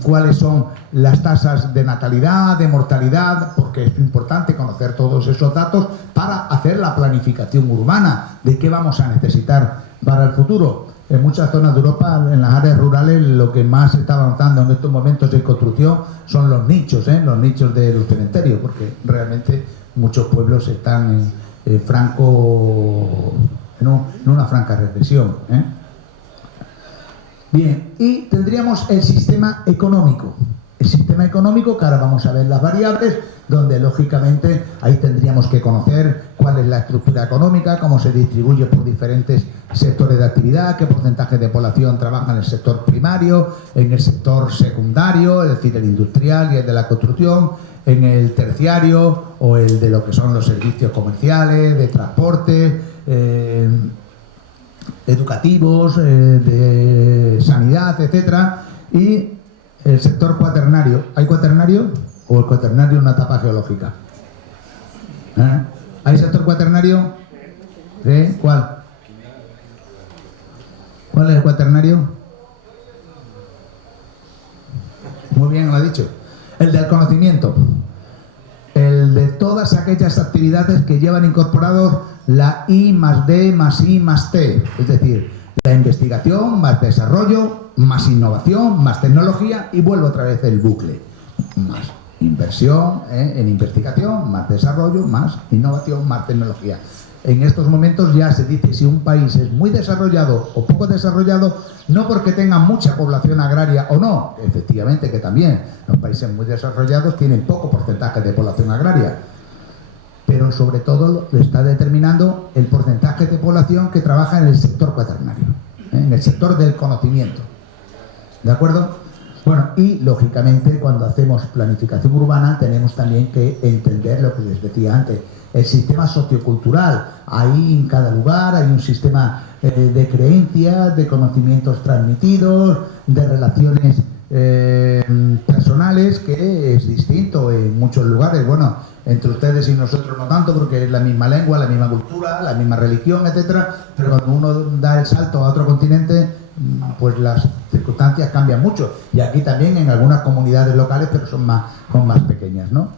cuáles son las tasas de natalidad, de mortalidad, porque es importante conocer todos esos datos para hacer la planificación urbana de qué vamos a necesitar para el futuro. en muchas zonas de Europa, en las áreas rurales, lo que más se está avanzando en estos momentos en construcción son los nichos de los cementerios, porque realmente muchos pueblos están en una franca regresión. Bien, y tendríamos el sistema económico. El sistema económico, que ahora vamos a ver las variables, donde lógicamente ahí tendríamos que conocer cuál es la estructura económica, cómo se distribuye por diferentes sectores de actividad, qué porcentaje de población trabaja en el sector primario, en el sector secundario, es decir, el industrial y el de la construcción, en el terciario o el de lo que son los servicios comerciales, de transporte, educativos, de sanidad, etcétera, y el sector cuaternario. ¿Hay cuaternario? ¿O el cuaternario es una etapa geológica? ¿Hay sector cuaternario? ¿Sí? ¿Cuál? ¿Cuál es el cuaternario? Muy bien, lo ha dicho. El del conocimiento. El de todas aquellas actividades que llevan incorporados la I más D más I más T. Es decir, la investigación más desarrollo, más innovación, más tecnología, y vuelvo otra vez el bucle. Más inversión en investigación, más desarrollo, más innovación, más tecnología. En estos momentos ya se dice si un país es muy desarrollado o poco desarrollado, no porque tenga mucha población agraria o no, efectivamente que también los países muy desarrollados tienen poco porcentaje de población agraria, pero sobre todo lo está determinando el porcentaje de población que trabaja en el sector cuaternario, en el sector del conocimiento. ¿De acuerdo? Bueno, y lógicamente cuando hacemos planificación urbana tenemos también que entender lo que les decía antes, el sistema sociocultural. Ahí en cada lugar hay un sistema de creencias, de conocimientos transmitidos, de relaciones personales, que es distinto en muchos lugares. Bueno, entre ustedes y nosotros no tanto, porque es la misma lengua, la misma cultura, la misma religión, etcétera, pero cuando uno da el salto a otro continente, pues las circunstancias cambian mucho, y aquí también en algunas comunidades locales, pero son más pequeñas, ¿no?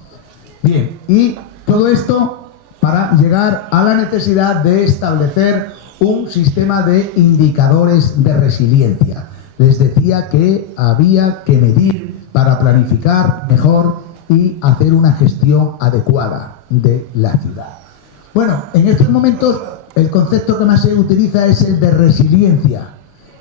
Bien, y todo esto para llegar a la necesidad de establecer un sistema de indicadores de resiliencia. Les decía que había que medir para planificar mejor y hacer una gestión adecuada de la ciudad. Bueno, en estos momentos el concepto que más se utiliza es el de resiliencia,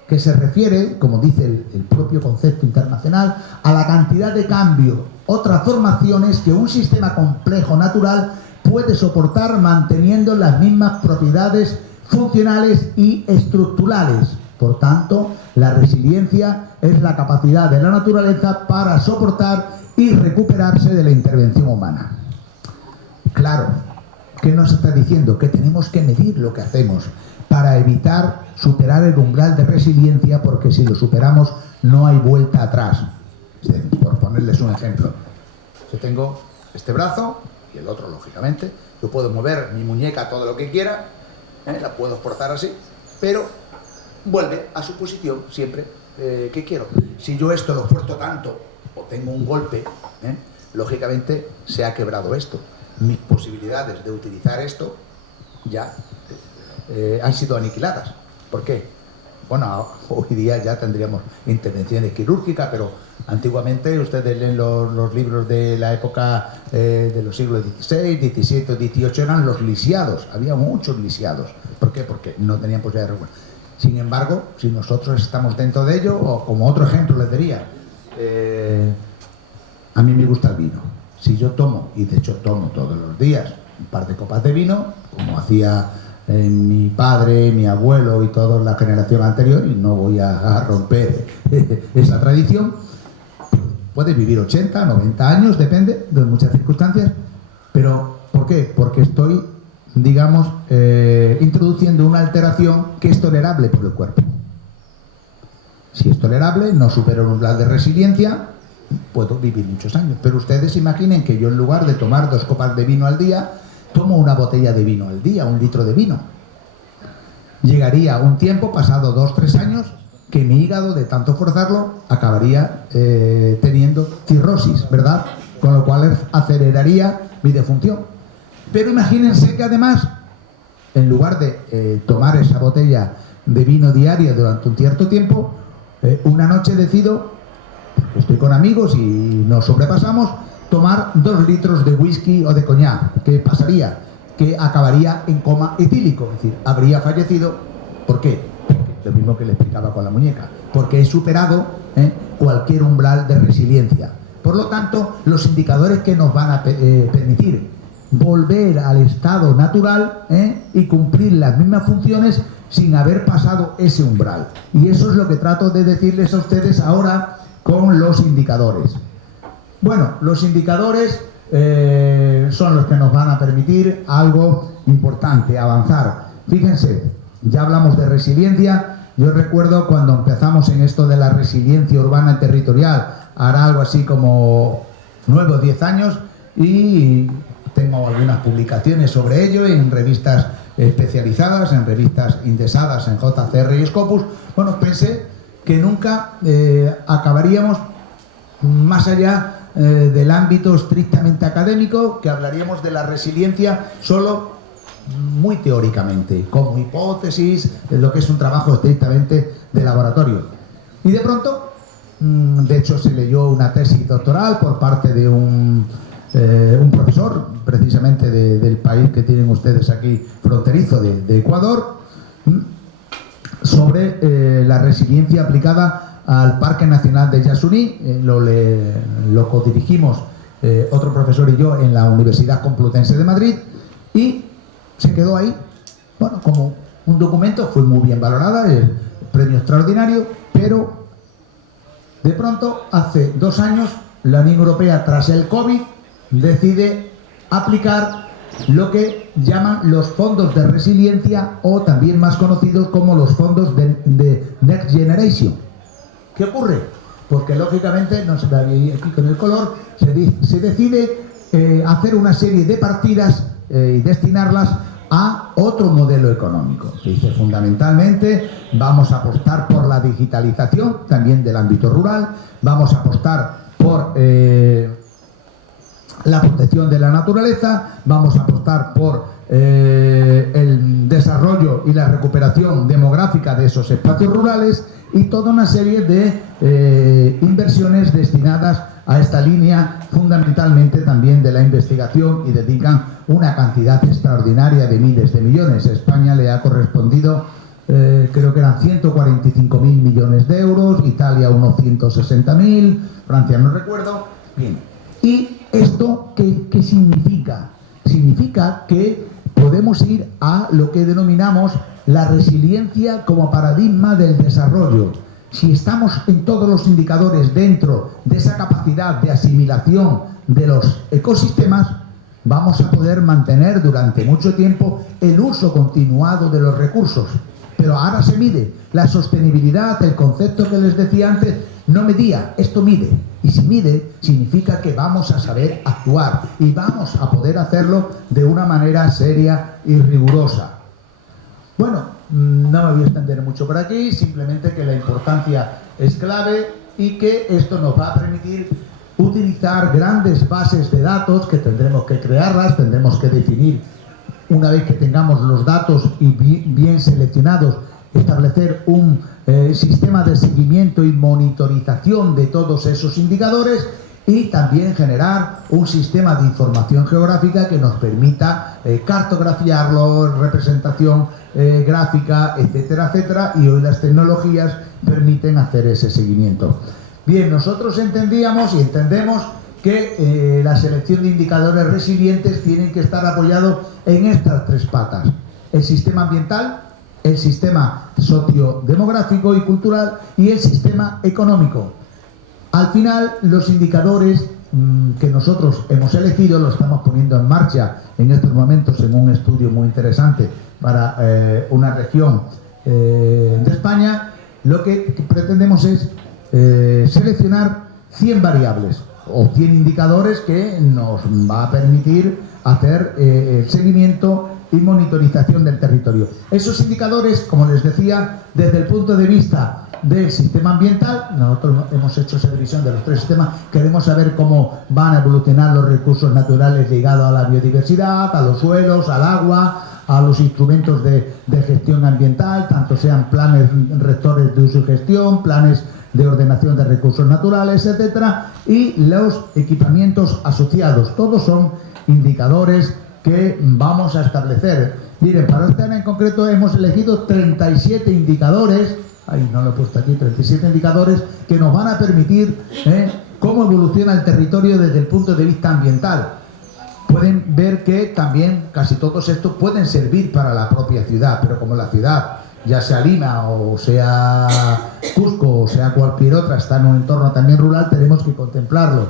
que se refiere, como dice el propio concepto internacional, a la cantidad de cambio o transformaciones que un sistema complejo natural puede soportar manteniendo las mismas propiedades funcionales y estructurales. Por tanto, la resiliencia es la capacidad de la naturaleza para soportar y recuperarse de la intervención humana. Claro, ¿qué nos está diciendo? Que tenemos que medir lo que hacemos para evitar superar el umbral de resiliencia, porque si lo superamos no hay vuelta atrás. Por ponerles un ejemplo, yo tengo este brazo y el otro, lógicamente, yo puedo mover mi muñeca todo lo que quiera, la puedo forzar así, pero vuelve a su posición siempre que quiero. Si yo esto lo fuerzo tanto o tengo un golpe, lógicamente se ha quebrado esto. Mis posibilidades de utilizar esto ya han sido aniquiladas. ¿Por qué? Bueno, hoy día ya tendríamos intervenciones quirúrgicas, pero antiguamente ustedes leen los libros de la época de los siglos XVI, XVII, XVIII, eran los lisiados, había muchos lisiados. ¿Por qué? Porque no tenían posibilidad de recurrir. Sin embargo, si nosotros estamos dentro de ello, o como otro ejemplo les diría, a mí me gusta el vino. Si yo tomo, y de hecho tomo todos los días, un par de copas de vino, como hacía mi padre, mi abuelo y toda la generación anterior, y no voy a romper esa tradición, puedes vivir 80, 90 años, depende de muchas circunstancias, pero ¿por qué? Porque estoy, digamos, introduciendo una alteración que es tolerable por el cuerpo. Si es tolerable, no supero el umbral de resiliencia, puedo vivir muchos años. Pero ustedes imaginen que yo, en lugar de tomar 2 copas de vino al día, tomo una botella de vino al día, 1 litro de vino. Llegaría un tiempo, pasado 2 o 3 años, que mi hígado, de tanto forzarlo, acabaría teniendo cirrosis, ¿verdad? Con lo cual aceleraría mi defunción. Pero imagínense que además, en lugar de tomar esa botella de vino diaria durante un cierto tiempo, una noche decido, porque estoy con amigos y nos sobrepasamos, tomar 2 litros de whisky o de coñac. ¿Qué pasaría? Que acabaría en coma etílico, es decir, habría fallecido. ¿Por qué? Lo mismo que le explicaba con la muñeca, porque he superado cualquier umbral de resiliencia. Por lo tanto, los indicadores que nos van a permitir volver al estado natural y cumplir las mismas funciones sin haber pasado ese umbral. Y eso es lo que trato de decirles a ustedes ahora con los indicadores. Bueno, los indicadores son los que nos van a permitir algo importante, avanzar. Fíjense, ya hablamos de resiliencia. Yo recuerdo cuando empezamos en esto de la resiliencia urbana y territorial, hará algo así como 9 o 10 años, y tengo algunas publicaciones sobre ello en revistas especializadas, en revistas indexadas en JCR y Scopus. Bueno, pensé que nunca acabaríamos más allá del ámbito estrictamente académico, que hablaríamos de la resiliencia solo muy teóricamente, como hipótesis, lo que es un trabajo estrictamente de laboratorio. Y de pronto, de hecho se leyó una tesis doctoral por parte de un profesor, precisamente del país que tienen ustedes aquí, fronterizo de Ecuador, sobre la resiliencia aplicada al Parque Nacional de Yasuní. Lo codirigimos otro profesor y yo en la Universidad Complutense de Madrid, y se quedó ahí, bueno, como un documento. Fue muy bien valorada, el premio extraordinario, pero de pronto, hace 2 años, la Unión Europea, tras el COVID, decide aplicar lo que llaman los fondos de resiliencia, o también más conocidos como los fondos de Next Generation. ¿Qué ocurre? Porque lógicamente, no se ve aquí con el color, se decide hacer una serie de partidas y destinarlas a otro modelo económico. Se dice, fundamentalmente, vamos a apostar por la digitalización también del ámbito rural, vamos a apostar por la protección de la naturaleza, vamos a apostar por el desarrollo y la recuperación demográfica de esos espacios rurales, y toda una serie de inversiones destinadas a esta línea, fundamentalmente también de la investigación, y dedican una cantidad extraordinaria de miles de millones. A España le ha correspondido, creo que eran 145.000 millones de euros, Italia unos 160.000, Francia no recuerdo. Bien, ¿y esto qué significa? Significa que podemos ir a lo que denominamos la resiliencia como paradigma del desarrollo. Si estamos en todos los indicadores dentro de esa capacidad de asimilación de los ecosistemas, vamos a poder mantener durante mucho tiempo el uso continuado de los recursos. Pero ahora se mide la sostenibilidad, el concepto que les decía antes, no medía, esto mide. Y si mide, significa que vamos a saber actuar, y vamos a poder hacerlo de una manera seria y rigurosa. Bueno, no me voy a extender mucho por aquí, simplemente que la importancia es clave, y que esto nos va a permitir utilizar grandes bases de datos, que tendremos que crearlas, tendremos que definir, una vez que tengamos los datos y bien seleccionados, establecer un sistema de seguimiento y monitorización de todos esos indicadores, y también generar un sistema de información geográfica que nos permita cartografiarlo, representación gráfica, etcétera, etcétera, y hoy las tecnologías permiten hacer ese seguimiento. Bien, nosotros entendíamos y entendemos que la selección de indicadores resilientes tienen que estar apoyados en estas 3 patas: el sistema ambiental, el sistema sociodemográfico y cultural, y el sistema económico. Al final, los indicadores que nosotros hemos elegido, lo estamos poniendo en marcha en estos momentos en un estudio muy interesante para una región de España. Lo que pretendemos es seleccionar 100 variables o 100 indicadores que nos va a permitir hacer el seguimiento y monitorización del territorio. Esos indicadores, como les decía, desde el punto de vista del sistema ambiental, nosotros hemos hecho esa división de los 3 sistemas. Queremos saber cómo van a evolucionar los recursos naturales ligados a la biodiversidad, a los suelos, al agua, a los instrumentos de gestión ambiental, tanto sean planes rectores de uso y gestión, planes de ordenación de recursos naturales, etcétera, y los equipamientos asociados. Todos son indicadores que vamos a establecer. Miren, para este año en concreto hemos elegido 37 indicadores, ahí no lo he puesto aquí, 37 indicadores que nos van a permitir cómo evoluciona el territorio desde el punto de vista ambiental. Pueden ver que también casi todos estos pueden servir para la propia ciudad, pero como la ciudad, ya sea Lima o sea Cusco o sea cualquier otra, está en un entorno también rural, tenemos que contemplarlo.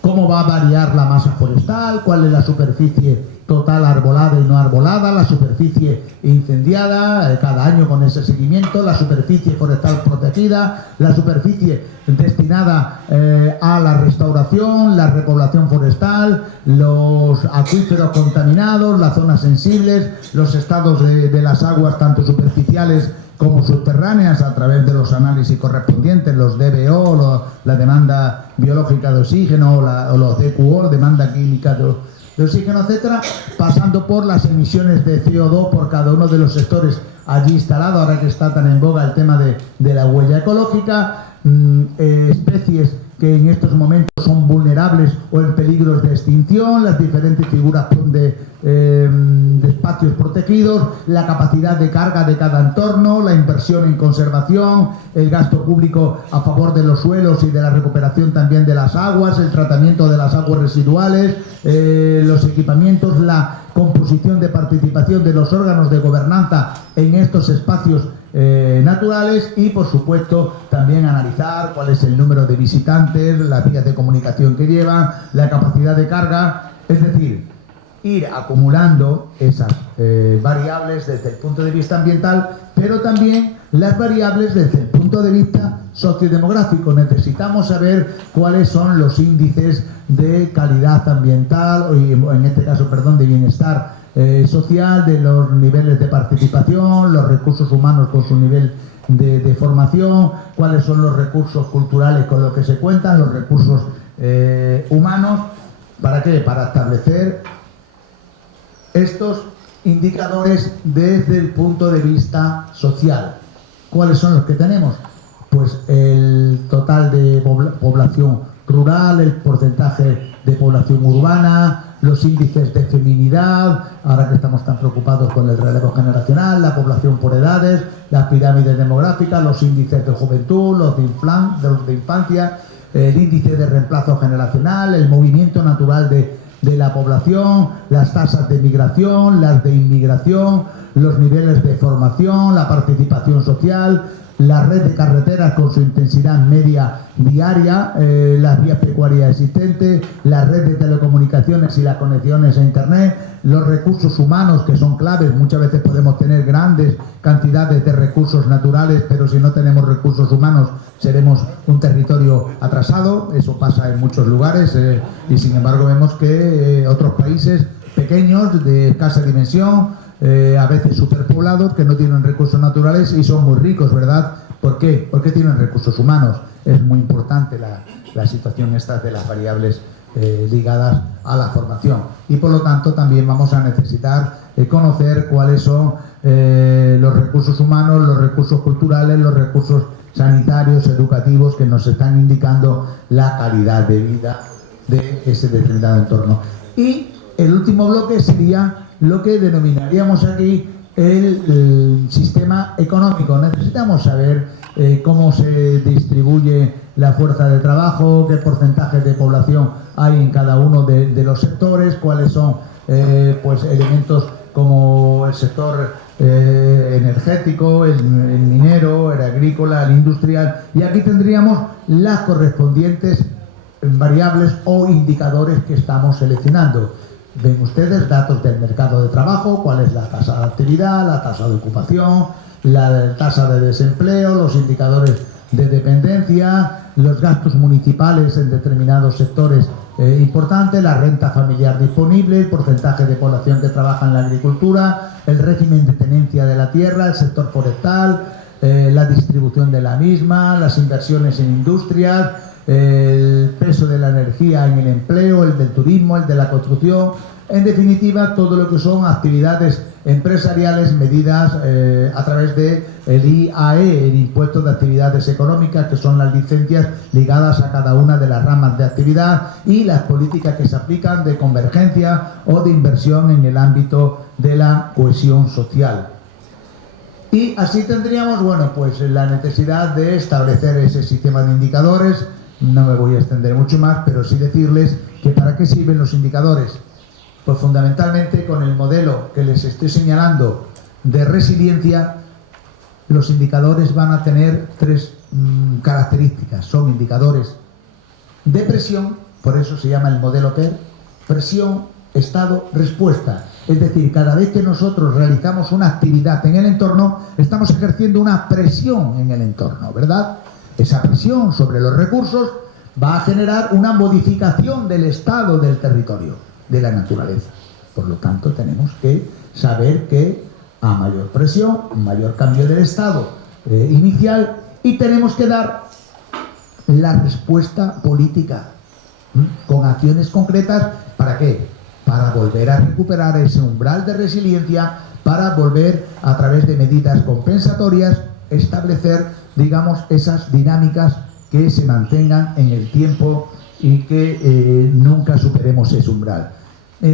¿Cómo va a variar la masa forestal? ¿Cuál es la superficie total arbolada y no arbolada? La superficie incendiada, cada año con ese seguimiento, la superficie forestal protegida, la superficie destinada a la restauración, la repoblación forestal, los acuíferos contaminados, las zonas sensibles, los estados de las aguas tanto superficiales como subterráneas a través de los análisis correspondientes, los DBO, la demanda biológica de oxígeno, o los DQO, demanda química de oxígeno, etcétera, pasando por las emisiones de CO2 por cada uno de los sectores allí instalados, ahora que está tan en boga el tema de la huella ecológica, especies que en estos momentos son vulnerables o en peligros de extinción, las diferentes figuras de espacios protegidos, la capacidad de carga de cada entorno, la inversión en conservación, el gasto público a favor de los suelos y de la recuperación también de las aguas, el tratamiento de las aguas residuales, los equipamientos, la composición de participación de los órganos de gobernanza en estos espacios naturales y, por supuesto, también analizar cuál es el número de visitantes, las vías de comunicación que llevan, la capacidad de carga, es decir, ir acumulando esas variables desde el punto de vista ambiental, pero también las variables desde el punto de vista sociodemográfico. Necesitamos saber cuáles son los índices de calidad ambiental, o en este caso, perdón, de bienestar social, de los niveles de participación, los recursos humanos con su nivel de formación, cuáles son los recursos culturales con los que se cuentan, los recursos humanos. ¿Para qué? Para establecer estos indicadores desde el punto de vista social. ¿Cuáles son los que tenemos? Pues el total de población rural, el porcentaje de población urbana, los índices de feminidad, ahora que estamos tan preocupados con el relevo generacional, la población por edades, las pirámides demográficas, los índices de juventud, los de infancia, el índice de reemplazo generacional, el movimiento natural de la población, las tasas de migración, las de inmigración, los niveles de formación, la participación social, la red de carreteras con su intensidad media diaria, las vías pecuarias existentes, la red de telecomunicaciones y las conexiones a Internet, los recursos humanos que son claves. Muchas veces podemos tener grandes cantidades de recursos naturales, pero si no tenemos recursos humanos seremos un territorio atrasado. Eso pasa en muchos lugares y sin embargo vemos que otros países pequeños de escasa dimensión, a veces superpoblados, que no tienen recursos naturales y son muy ricos, ¿verdad? ¿Por qué? Porque tienen recursos humanos. Es muy importante la situación esta de las variables ligadas a la formación. Y por lo tanto también vamos a necesitar conocer cuáles son los recursos humanos, los recursos culturales, los recursos sanitarios, educativos, que nos están indicando la calidad de vida de ese determinado entorno. Y el último bloque sería lo que denominaríamos aquí el sistema económico. Necesitamos saber cómo se distribuye la fuerza de trabajo, qué porcentaje de población hay en cada uno de los sectores, cuáles son pues elementos como el sector energético, el minero, el agrícola, el industrial, y aquí tendríamos las correspondientes variables o indicadores que estamos seleccionando. Ven ustedes datos del mercado de trabajo, cuál es la tasa de actividad, la tasa de ocupación, la tasa de desempleo, los indicadores de dependencia, los gastos municipales en determinados sectores importantes, la renta familiar disponible, el porcentaje de población que trabaja en la agricultura, el régimen de tenencia de la tierra, el sector forestal, la distribución de la misma, las inversiones en industrias, el peso de la energía en el empleo, el del turismo, el de la construcción, en definitiva todo lo que son actividades empresariales, medidas a través de el IAE, el Impuesto de Actividades Económicas, que son las licencias ligadas a cada una de las ramas de actividad, y las políticas que se aplican de convergencia o de inversión en el ámbito de la cohesión social. Y así tendríamos, bueno, pues la necesidad de establecer ese sistema de indicadores. No me voy a extender mucho más, pero sí decirles que ¿para qué sirven los indicadores? Pues fundamentalmente con el modelo que les estoy señalando de resiliencia, los indicadores van a tener tres características. Son indicadores de presión, por eso se llama el modelo PER, presión, estado, respuesta. Es decir, cada vez que nosotros realizamos una actividad en el entorno, estamos ejerciendo una presión en el entorno, ¿verdad? Esa presión sobre los recursos va a generar una modificación del estado del territorio, de la naturaleza. Por lo tanto, tenemos que saber que a mayor presión, mayor cambio del estado inicial, y tenemos que dar la respuesta política con acciones concretas. ¿Para qué? Para volver a recuperar ese umbral de resiliencia, para volver a través de medidas compensatorias establecer, digamos, esas dinámicas que se mantengan en el tiempo y que nunca superemos ese umbral.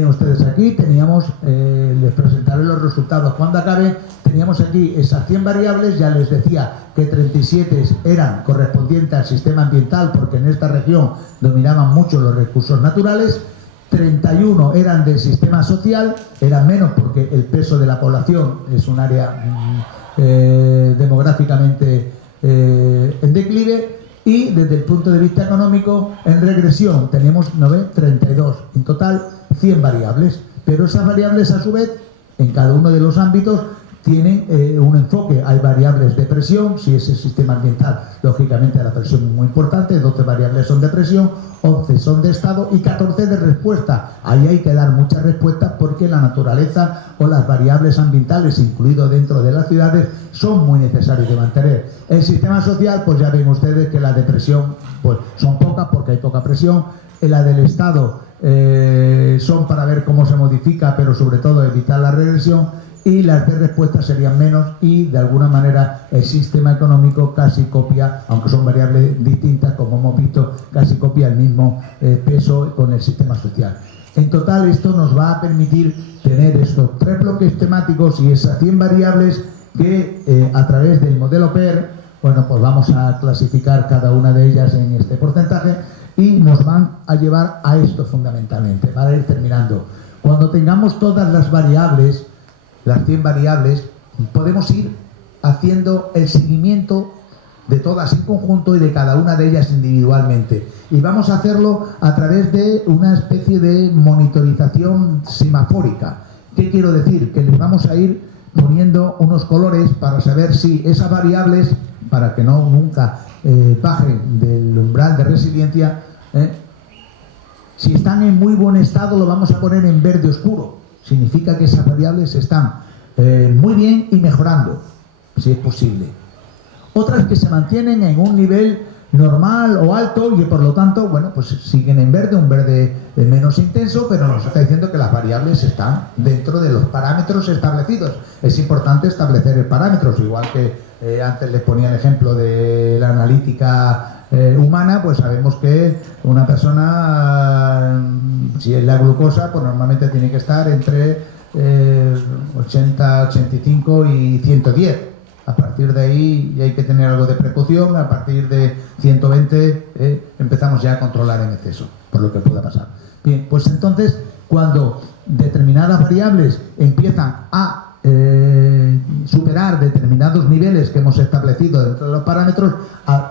Ustedes aquí teníamos, les presentaré los resultados cuando acabe. Teníamos aquí esas 100 variables, ya les decía que 37 eran correspondientes al sistema ambiental, porque en esta región dominaban mucho los recursos naturales. 31 eran del sistema social, eran menos porque el peso de la población es un área demográficamente en declive, y desde el punto de vista económico en regresión. Tenemos 32, en total 100 variables, pero esas variables a su vez en cada uno de los ámbitos tienen un enfoque. Hay variables de presión, si es el sistema ambiental, lógicamente la presión es muy importante. 12 variables son de presión, 11 son de estado y 14 de respuesta. Ahí hay que dar muchas respuestas porque la naturaleza o las variables ambientales, incluido dentro de las ciudades, son muy necesarios de mantener. El sistema social, pues ya ven ustedes que la de presión pues son pocas porque hay poca presión. La del estado son para ver cómo se modifica, pero sobre todo evitar la regresión. Y las de respuesta serían menos, y de alguna manera el sistema económico casi copia, aunque son variables distintas, como hemos visto, casi copia el mismo peso con el sistema social. En total, esto nos va a permitir tener estos 3 bloques temáticos y esas 100 variables que a través del modelo PER, bueno, pues vamos a clasificar cada una de ellas en este porcentaje y nos van a llevar a esto fundamentalmente, para ir terminando. Cuando tengamos todas las variables, las 100 variables, podemos ir haciendo el seguimiento de todas en conjunto y de cada una de ellas individualmente. Y vamos a hacerlo a través de una especie de monitorización semafórica. ¿Qué quiero decir? Que les vamos a ir poniendo unos colores para saber si esas variables, para que no nunca bajen del umbral de resiliencia, si están en muy buen estado, lo vamos a poner en verde oscuro. Significa que esas variables están muy bien y mejorando, si es posible. Otras que se mantienen en un nivel normal o alto y por lo tanto, bueno, pues siguen en verde, un verde menos intenso, pero nos está diciendo que las variables están dentro de los parámetros establecidos. Es importante establecer parámetros, igual que antes les ponía el ejemplo de la analítica humana, pues sabemos que una persona, si es la glucosa, pues normalmente tiene que estar entre 80, 85 y 110. A partir de ahí hay que tener algo de precaución. A partir de 120 empezamos ya a controlar en exceso, por lo que pueda pasar. Bien, pues entonces, cuando determinadas variables empiezan a superar determinados niveles que hemos establecido dentro de los parámetros,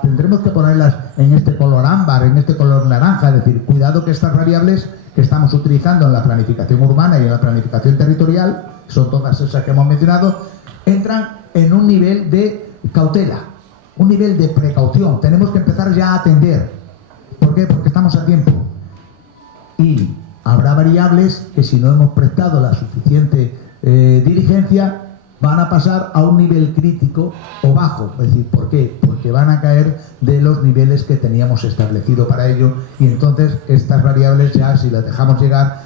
tendremos que ponerlas en este color ámbar, en este color naranja. Es decir, cuidado que estas variables que estamos utilizando en la planificación urbana y en la planificación territorial, son todas esas que hemos mencionado, entran en un nivel de cautela, un nivel de precaución. Tenemos que empezar ya a atender. ¿Por qué? Porque estamos a tiempo. Y habrá variables que, si no hemos prestado la suficiente diligencia, van a pasar a un nivel crítico o bajo. Es decir, ¿por qué? Porque van a caer de los niveles que teníamos establecido para ello, y entonces estas variables ya, si las dejamos llegar,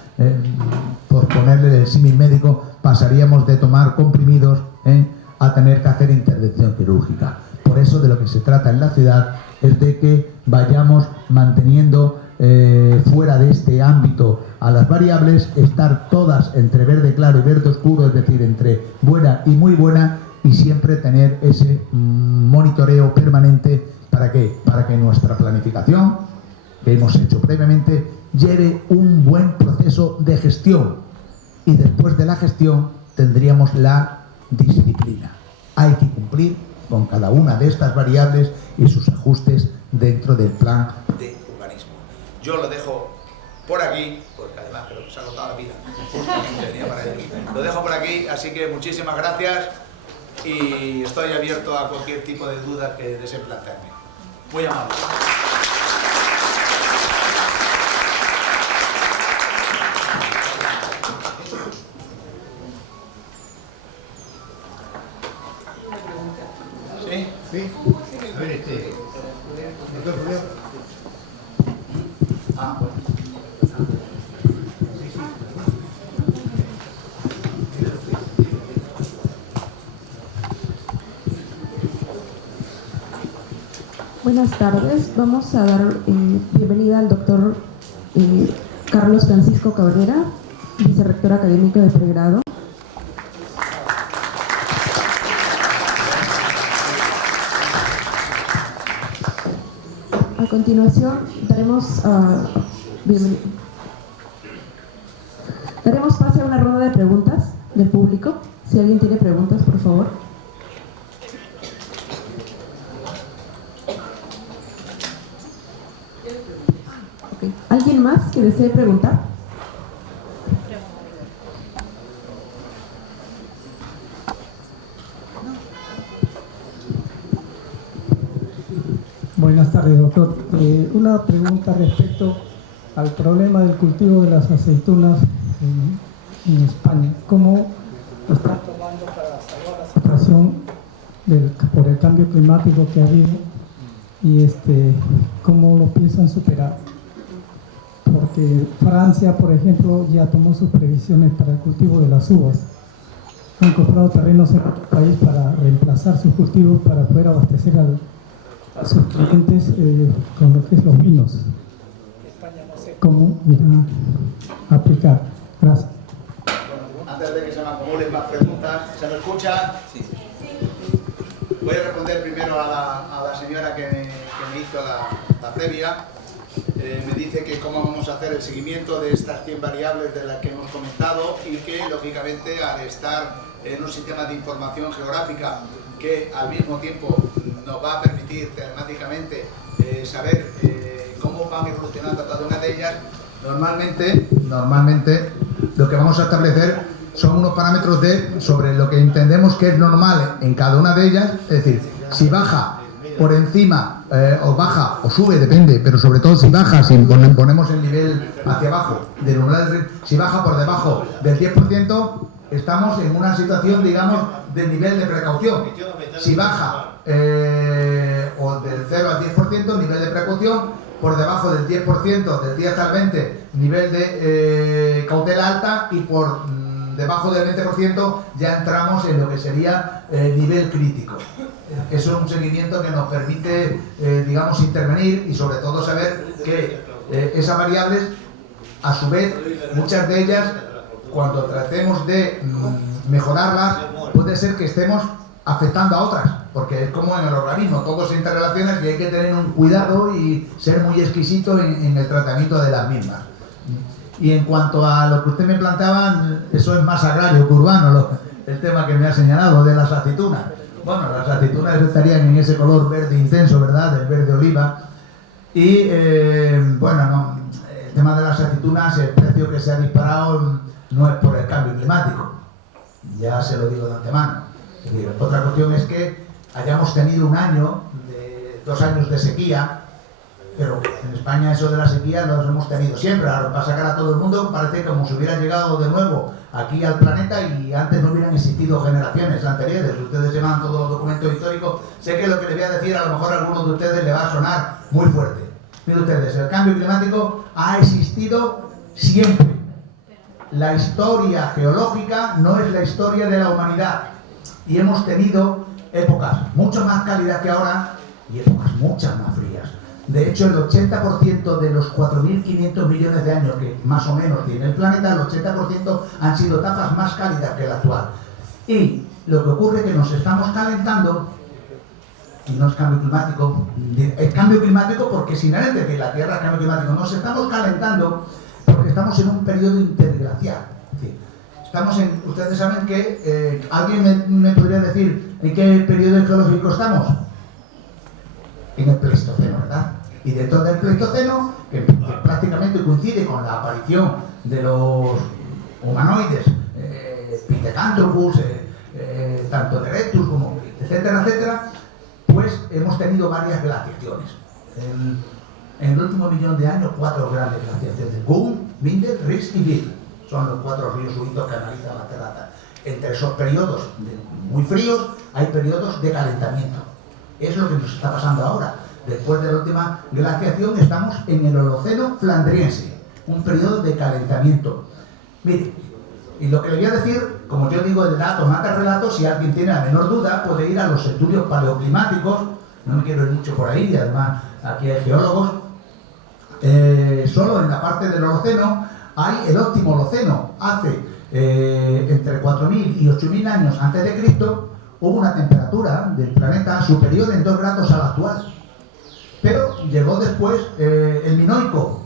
por ponerle el símil médico, pasaríamos de tomar comprimidos a tener que hacer intervención quirúrgica. Por eso de lo que se trata en la ciudad es de que vayamos manteniendo fuera de este ámbito a las variables, estar todas entre verde claro y verde oscuro, es decir, entre buena y muy buena, y siempre tener ese monitoreo permanente. ¿Para qué? Para que nuestra planificación que hemos hecho previamente lleve un buen proceso de gestión, y después de la gestión tendríamos la disciplina. Hay que cumplir con cada una de estas variables y sus ajustes dentro del plan de urbanismo. Yo lo dejo por aquí, porque además creo que se ha agotado la vida. Lo dejo por aquí, así que muchísimas gracias y estoy abierto a cualquier tipo de duda que deseen plantearme. Muy amable. ¿Sí? Sí. A ver, doctor Julio. Ah, bueno. Buenas tardes. Vamos a dar bienvenida al doctor Carlos Francisco Cabrera, vicerrector académico de pregrado. A continuación daremos pase a una ronda de preguntas del público. Si alguien tiene preguntas, por favor. Okay. ¿Alguien más que desee preguntar? Buenas tardes, doctor. Una pregunta respecto al problema del cultivo de las aceitunas en España. ¿Cómo lo están tomando para salvar la situación por el cambio climático que ha habido? Y ¿cómo lo piensan superar? Porque Francia, por ejemplo, ya tomó sus previsiones para el cultivo de las uvas. Han comprado terrenos en otro país para reemplazar sus cultivos para poder abastecer a sus clientes con lo que es los vinos. España no sé cómo irá a aplicar. Gracias. Antes de que se me acumulen más preguntas, ¿se me escucha? Sí. Voy a responder primero a la señora que me hizo la previa. Me dice que cómo vamos a hacer el seguimiento de estas 100 variables de las que hemos comentado, y que lógicamente al estar en un sistema de información geográfica que al mismo tiempo nos va a permitir telemáticamente saber cómo van evolucionando cada una de ellas, normalmente lo que vamos a establecer son unos parámetros sobre lo que entendemos que es normal en cada una de ellas, es decir, si baja por encima o baja o sube, depende, pero sobre todo si baja, si ponemos el nivel hacia abajo, si baja por debajo del 10%, estamos en una situación, digamos, de nivel de precaución. Si baja o del 0 al 10%, nivel de precaución, por debajo del 10%, del 10 al 20%, nivel de cautela alta, y por debajo del 20% ya entramos en lo que sería nivel crítico. Eso es un seguimiento que nos permite, digamos, intervenir y sobre todo saber que esas variables, a su vez, muchas de ellas, cuando tratemos de mejorarlas, puede ser que estemos afectando a otras, porque es como en el organismo, todo se interrelaciona y hay que tener un cuidado y ser muy exquisito en el tratamiento de las mismas. Y en cuanto a lo que usted me planteaba, eso es más agrario que urbano, el tema que me ha señalado de las aceitunas. Bueno, las aceitunas estarían en ese color verde intenso, ¿verdad?, del verde oliva. Y bueno, no, el tema de las aceitunas, el precio que se ha disparado no es por el cambio climático, ya se lo digo de antemano. Es decir, otra cuestión es que hayamos tenido 2 años de sequía, pero en España eso de la sequía lo hemos tenido siempre. Ahora, para sacar a todo el mundo, parece como si hubieran llegado de nuevo aquí al planeta y antes no hubieran existido generaciones anteriores. Ustedes llevan todos los documentos históricos. Sé que lo que les voy a decir a lo mejor a algunos de ustedes le va a sonar muy fuerte. Miren ustedes, el cambio climático ha existido siempre. la historia geológica no es la historia de la humanidad. Y hemos tenido épocas mucho más cálidas que ahora y épocas muchas más frías. De hecho, el 80% de los 4.500 millones de años que más o menos tiene el planeta, el 80% han sido etapas más cálidas que la actual. Y lo que ocurre es que nos estamos calentando, y no es cambio climático, es cambio climático porque es inherente que la Tierra es cambio climático. Nos estamos calentando porque estamos en un periodo interglacial. Es decir, estamos en, ustedes saben que, ¿alguien me podría decir en qué periodo geológico estamos? En el Pleistoceno, ¿verdad? Y dentro del Pleistoceno, que prácticamente coincide con la aparición de los humanoides, Pithecanthropus, tanto de Erectus como etcétera, etcétera, pues hemos tenido varias glaciaciones. En el último millón de años, 4 grandes glaciaciones: Gum, Binder, Ries y Bill. Son los 4 ríos subidos que analizan la Terra. Entre esos periodos muy fríos hay periodos de calentamiento. Es lo que nos está pasando ahora. Después de la última glaciación estamos en el Holoceno flandriense, un periodo de calentamiento. Mire, y lo que le voy a decir, como yo digo, el dato mata el relato. Si alguien tiene la menor duda, puede ir a los estudios paleoclimáticos. No me quiero ir mucho por ahí, y además aquí hay geólogos. Solo en la parte del Holoceno hay el óptimo Holoceno. Hace entre 4.000 y 8.000 años antes de Cristo hubo una temperatura del planeta superior en 2 grados a la actual. Pero llegó después el Minoico,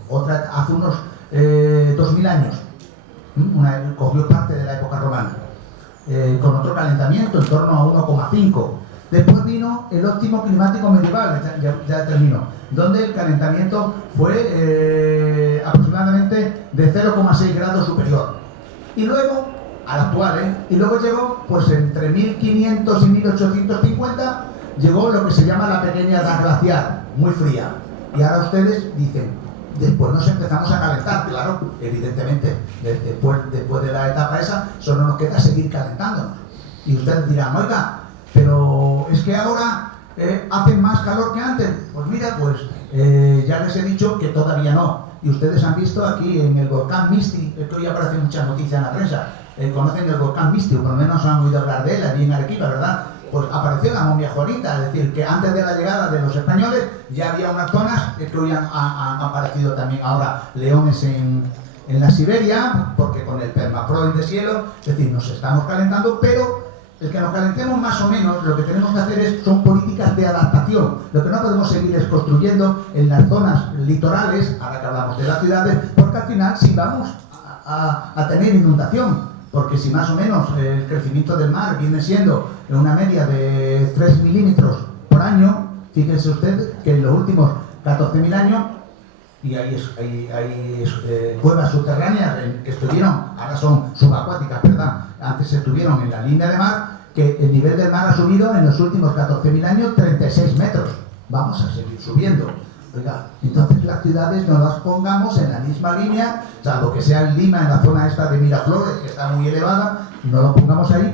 hace unos 2.000 años. Cogió parte de la época romana, con otro calentamiento en torno a 1,5. Después vino el óptimo climático medieval, ya terminó, donde el calentamiento fue aproximadamente de 0,6 grados superior. Y luego, al actual, y luego llegó, pues entre 1500 y 1850, llegó lo que se llama la pequeña edad glacial, muy fría. Y ahora ustedes dicen, después nos empezamos a calentar, claro, evidentemente, después de la etapa esa, solo nos queda seguir calentándonos. Y ustedes dirán, oiga, pero es que ahora hace más calor que antes. Pues mira, pues ya les he dicho que todavía no. Y ustedes han visto aquí en el volcán Misti, que hoy aparecen muchas noticias en la prensa, conocen el volcán Misti, o por lo menos han oído hablar de él allí en Arequipa, ¿verdad? Pues apareció la momia juanita, es decir, que antes de la llegada de los españoles ya había unas zonas que hoy han aparecido también ahora leones en la Siberia, porque con el permafrost de cielo, es decir, nos estamos calentando, pero el que nos calentemos más o menos, lo que tenemos que hacer son políticas de adaptación. Lo que no podemos seguir es construyendo en las zonas litorales, ahora que hablamos de las ciudades, porque al final sí vamos a tener inundación. Porque si más o menos el crecimiento del mar viene siendo en una media de 3 milímetros por año, fíjense ustedes que en los últimos 14.000 años, y hay cuevas subterráneas que estuvieron, ahora son subacuáticas, ¿verdad? Antes estuvieron en la línea de mar, que el nivel del mar ha subido en los últimos 14.000 años 36 metros. Vamos a seguir subiendo. Oiga, entonces las ciudades no las pongamos en la misma línea, salvo que sea en Lima, en la zona esta de Miraflores, que está muy elevada, no lo pongamos ahí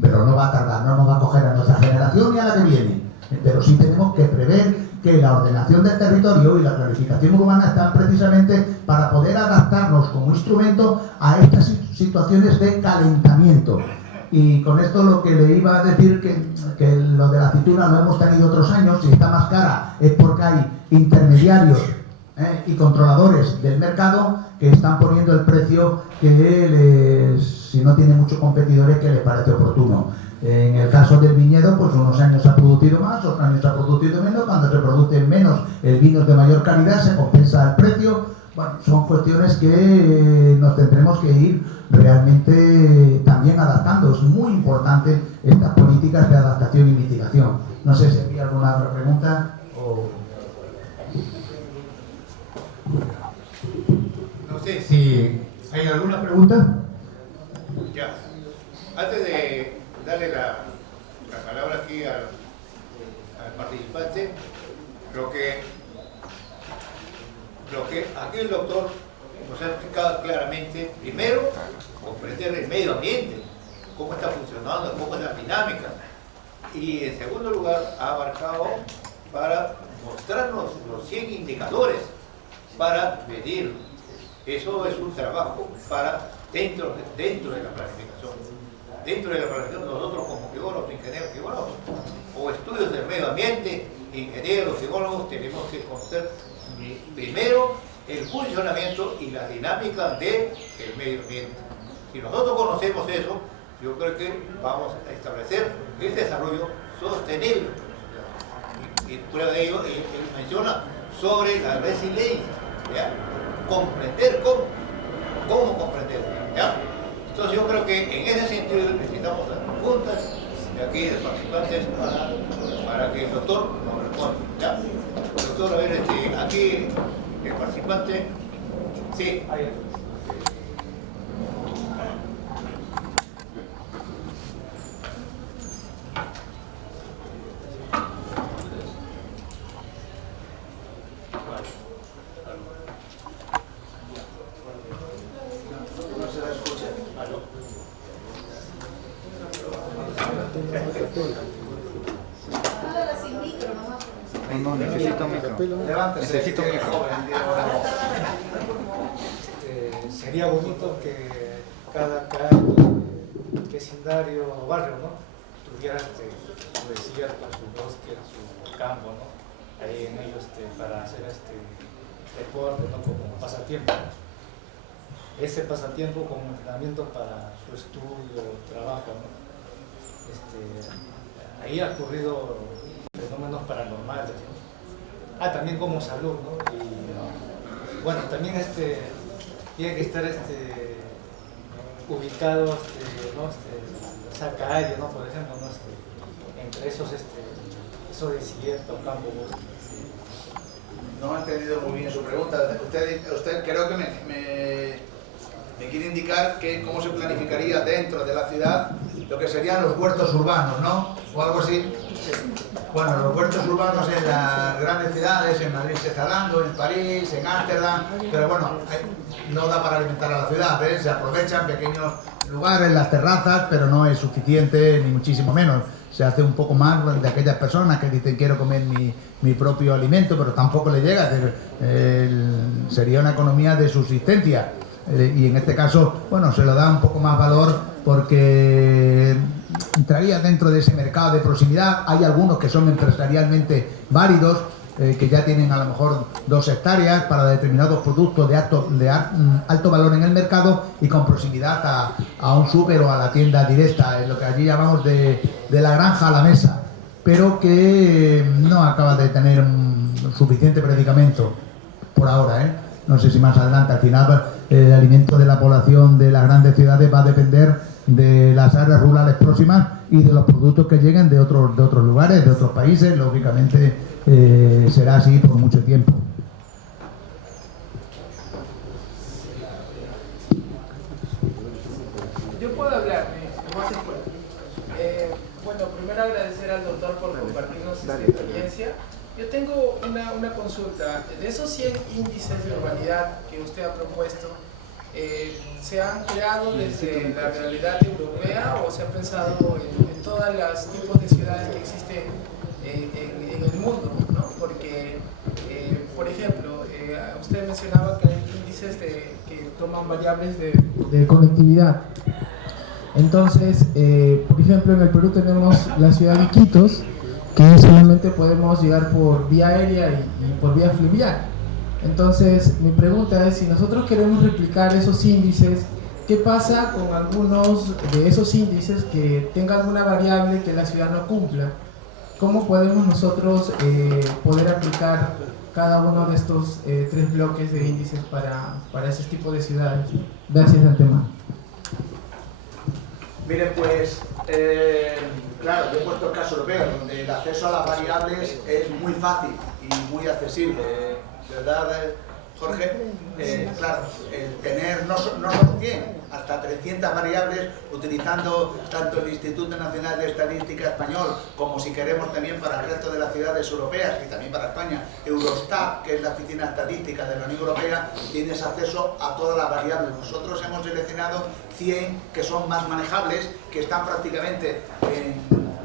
pero no va a tardar, no nos va a coger a nuestra generación ni a la que viene. Pero sí tenemos que prever que la ordenación del territorio y la planificación urbana están precisamente para poder adaptarnos como instrumento a estas situaciones de calentamiento. Y con esto lo que le iba a decir, que lo de la aceituna lo hemos tenido otros años, si está más cara es porque hay intermediarios y controladores del mercado que están poniendo el precio que si no tiene muchos competidores, que les parece oportuno. En el caso del viñedo, pues unos años se ha producido más, otros años se ha producido menos. Cuando se produce menos el vino de mayor calidad, se compensa el precio. Bueno, son cuestiones que nos tendremos que ir realmente también adaptando. Es muy importante estas políticas de adaptación y mitigación. No sé si hay alguna otra pregunta o... No sé si hay alguna pregunta. Ya. Antes de darle la palabra aquí al participante, lo que aquí el doctor nos ha explicado claramente, primero, comprender el medio ambiente, cómo está funcionando, cómo es la dinámica, y en segundo lugar ha abarcado para mostrarnos los 100 indicadores para medir Eso es un trabajo para dentro de la planificación. Dentro de la planificación, nosotros como geólogos, ingenieros geólogos, o estudios del medio ambiente, ingenieros geólogos, tenemos que conocer primero el funcionamiento y la dinámica del medio ambiente. Si nosotros conocemos eso, yo creo que vamos a establecer el desarrollo sostenible. Y prueba de ello, él menciona sobre la resiliencia, ¿ya? Comprender cómo comprender, ¿ya? Entonces yo creo que en ese sentido necesitamos las preguntas de aquí de participantes para que el doctor nos responda, ¿ya? Doctor, a ver, aquí el participante, sí. No, necesito micro. Necesito micro. Sería bonito que cada vecindario o barrio, ¿no?, tuviera su desierto, su bosque, su campo, ¿no?, ahí en ellos para hacer deporte, ¿no?, como pasatiempo. Ese pasatiempo como entrenamiento para su estudio, trabajo, ¿no? Ahí ha ocurrido fenómenos paranormales, ¿no? También como salud, ¿no? Y bueno, también tiene que estar ubicado ¿no?, Sacayo, ¿no?, por ejemplo, ¿no?, entre esos desiertos, campos, bosques. No he entendido muy bien su pregunta. Usted creo que me quiere indicar cómo se planificaría dentro de la ciudad lo que serían los huertos urbanos, ¿no? O algo así. Bueno, los huertos urbanos en las grandes ciudades, en Madrid se está dando, en París, en Ámsterdam, pero bueno, no da para alimentar a la ciudad, ¿ves? Se aprovechan pequeños lugares, las terrazas, pero no es suficiente, ni muchísimo menos. Se hace un poco más de aquellas personas que dicen quiero comer mi propio alimento, pero tampoco le llega. Sería una economía de subsistencia. Y en este caso, bueno, se le da un poco más valor porque entraría dentro de ese mercado de proximidad. Hay algunos que son empresarialmente válidos, que ya tienen a lo mejor 2 hectáreas para determinados productos de alto valor en el mercado y con proximidad a un súper o a la tienda directa, en lo que allí llamamos de la granja a la mesa, pero que no acaba de tener suficiente predicamento por ahora, ¿eh? No sé si más adelante, al final el alimento de la población de las grandes ciudades va a depender de las áreas rurales próximas y de los productos que lleguen de otros lugares, de otros países. Lógicamente será así por mucho tiempo. Yo puedo hablar, más después. Bueno, primero agradecer al doctor por compartirnos esta experiencia. Yo tengo una consulta. De esos 100 índices de urbanidad que usted ha propuesto, ¿se han creado desde la realidad europea o se ha pensado en todos los tipos de ciudades que existen en el mundo, ¿no? Porque, por ejemplo, usted mencionaba que hay índices que toman variables de conectividad. Entonces, por ejemplo, en el Perú tenemos la ciudad de Iquitos, que solamente podemos llegar por vía aérea y por vía fluvial. Entonces, mi pregunta es, si nosotros queremos replicar esos índices, ¿qué pasa con algunos de esos índices que tengan alguna variable que la ciudad no cumpla? ¿Cómo podemos nosotros poder aplicar cada uno de estos 3 bloques de índices para ese tipo de ciudades? Gracias al tema. Miren, pues, claro, yo he puesto el caso europeo, donde el acceso a las variables es muy fácil y muy accesible, ¿verdad, Jorge? Claro, tener no solo 100, hasta 300 variables, utilizando tanto el Instituto Nacional de Estadística Español, como si queremos también para el resto de las ciudades europeas y también para España, Eurostat, que es la oficina estadística de la Unión Europea, tienes acceso a todas las variables. Nosotros hemos seleccionado 100 que son más manejables, que están prácticamente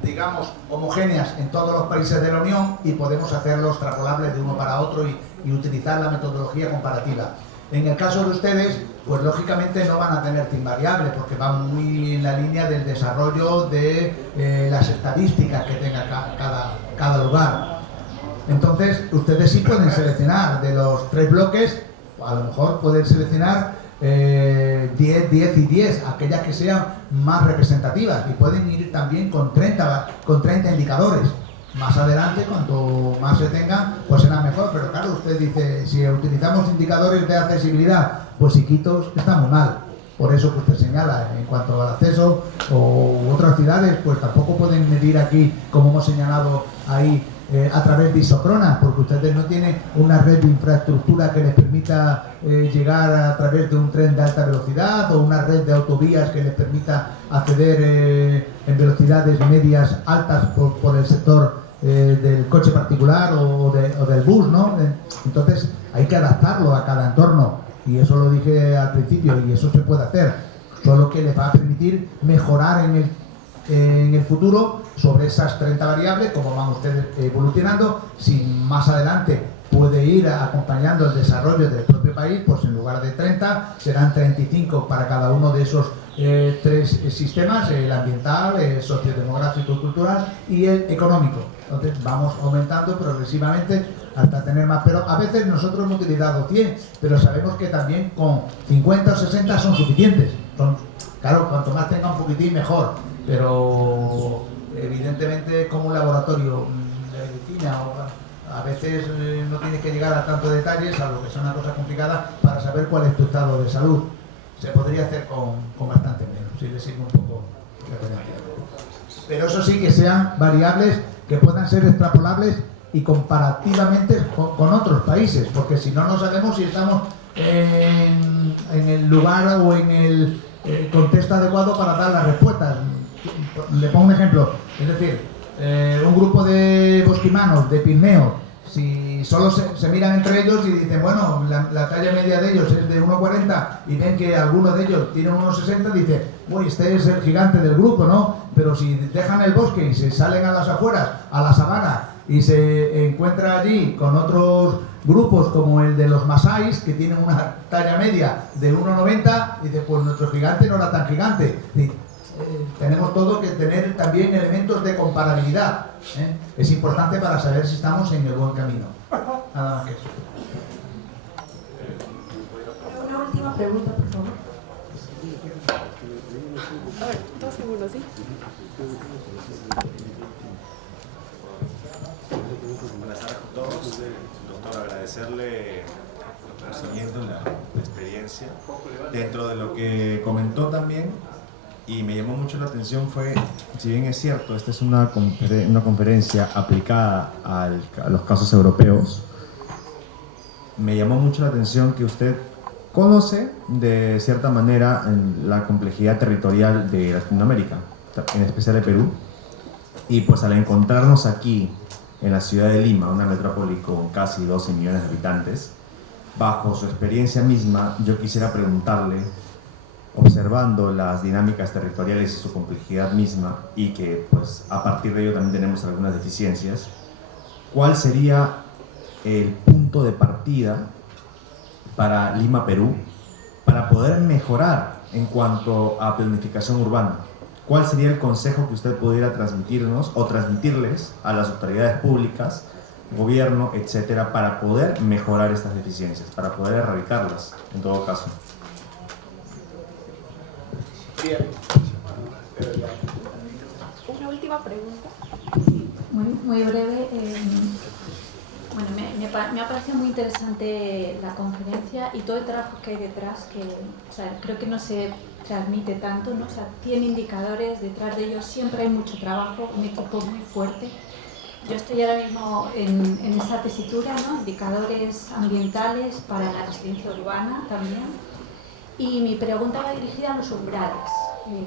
digamos, homogéneas en todos los países de la Unión y podemos hacerlos extrapolables de uno para otro y utilizar la metodología comparativa. En el caso de ustedes, pues lógicamente no van a tener TIC variable porque van muy en la línea del desarrollo de las estadísticas que tenga cada lugar. Entonces, ustedes sí pueden seleccionar de los 3 bloques, a lo mejor pueden seleccionar 10, 10 y 10, aquellas que sean más representativas, y pueden ir también con 30 indicadores. Más adelante, cuanto más se tengan, pues será mejor, pero claro, usted dice, si utilizamos indicadores de accesibilidad, pues Iquitos está muy mal. Por eso que usted señala, en cuanto al acceso o otras ciudades, pues tampoco pueden medir aquí, como hemos señalado ahí, a través de isócronas, porque ustedes no tienen una red de infraestructura que les permita llegar a través de un tren de alta velocidad o una red de autovías que les permita acceder en velocidades medias altas por el sector del coche particular o del bus, ¿no? Entonces hay que adaptarlo a cada entorno, y eso lo dije al principio, y eso se puede hacer, solo que les va a permitir mejorar en el futuro sobre esas 30 variables, como van ustedes evolucionando. Si más adelante puede ir acompañando el desarrollo del propio país, pues en lugar de 30 serán 35 para cada uno de esos 3 sistemas, el ambiental, el sociodemográfico y cultural y el económico. Entonces vamos aumentando progresivamente hasta tener más, pero a veces nosotros hemos utilizado 100, pero sabemos que también con 50 o 60 son suficientes. Claro, cuanto más tenga un poquitín mejor, pero evidentemente como un laboratorio de medicina a veces no tienes que llegar a tantos detalles, salvo que sea una cosa complicada, para saber cuál es tu estado de salud. Se podría hacer con bastante menos, si le sirve un poco referencia. Pero eso sí, que sean variables que puedan ser extrapolables y comparativamente con otros países, porque si no, no sabemos si estamos en el lugar o en el contexto adecuado para dar las respuestas. Le pongo un ejemplo, es decir, un grupo de bosquimanos, de pigmeos, si solo se miran entre ellos y dicen, bueno, la talla media de ellos es de 1,40 y ven que algunos de ellos tienen 1,60, dicen, uy, este es el gigante del grupo, ¿no? Pero si dejan el bosque y se salen a las afueras, a la sabana, y se encuentra allí con otros grupos como el de los masáis, que tienen una talla media de 1,90, y dice, pues nuestro gigante no era tan gigante. Tenemos todo que tener también elementos de comparabilidad. Es importante para saber si estamos en el buen camino. Nada más que eso. Una última pregunta, por favor. A ver, 2 segundos, ¿sí? Buenas tardes a todos. Doctor, agradecerle el conocimiento, la experiencia. Dentro de lo que comentó también, y me llamó mucho la atención, fue, si bien es cierto, esta es una conferencia aplicada a los casos europeos, me llamó mucho la atención que usted conoce de cierta manera la complejidad territorial de Latinoamérica, en especial de Perú, y pues al encontrarnos aquí en la ciudad de Lima, una metrópoli con casi 12 millones de habitantes, bajo su experiencia misma, yo quisiera preguntarle, observando las dinámicas territoriales y su complejidad misma, y que pues a partir de ello también tenemos algunas deficiencias, ¿cuál sería el punto de partida para Lima, Perú, para poder mejorar en cuanto a planificación urbana? ¿Cuál sería el consejo que usted pudiera transmitirnos o transmitirles a las autoridades públicas, gobierno, etcétera, para poder mejorar estas deficiencias, para poder erradicarlas en todo caso? Una última pregunta. Muy breve. Bueno, me ha parecido muy interesante la conferencia y todo el trabajo que hay detrás, que o sea, creo que no se transmite tanto, ¿no? O sea, tiene indicadores, detrás de ellos siempre hay mucho trabajo, un equipo muy fuerte. Yo estoy ahora mismo en esa tesitura, ¿no? Indicadores ambientales para la residencia urbana también. Y mi pregunta va dirigida a los umbrales.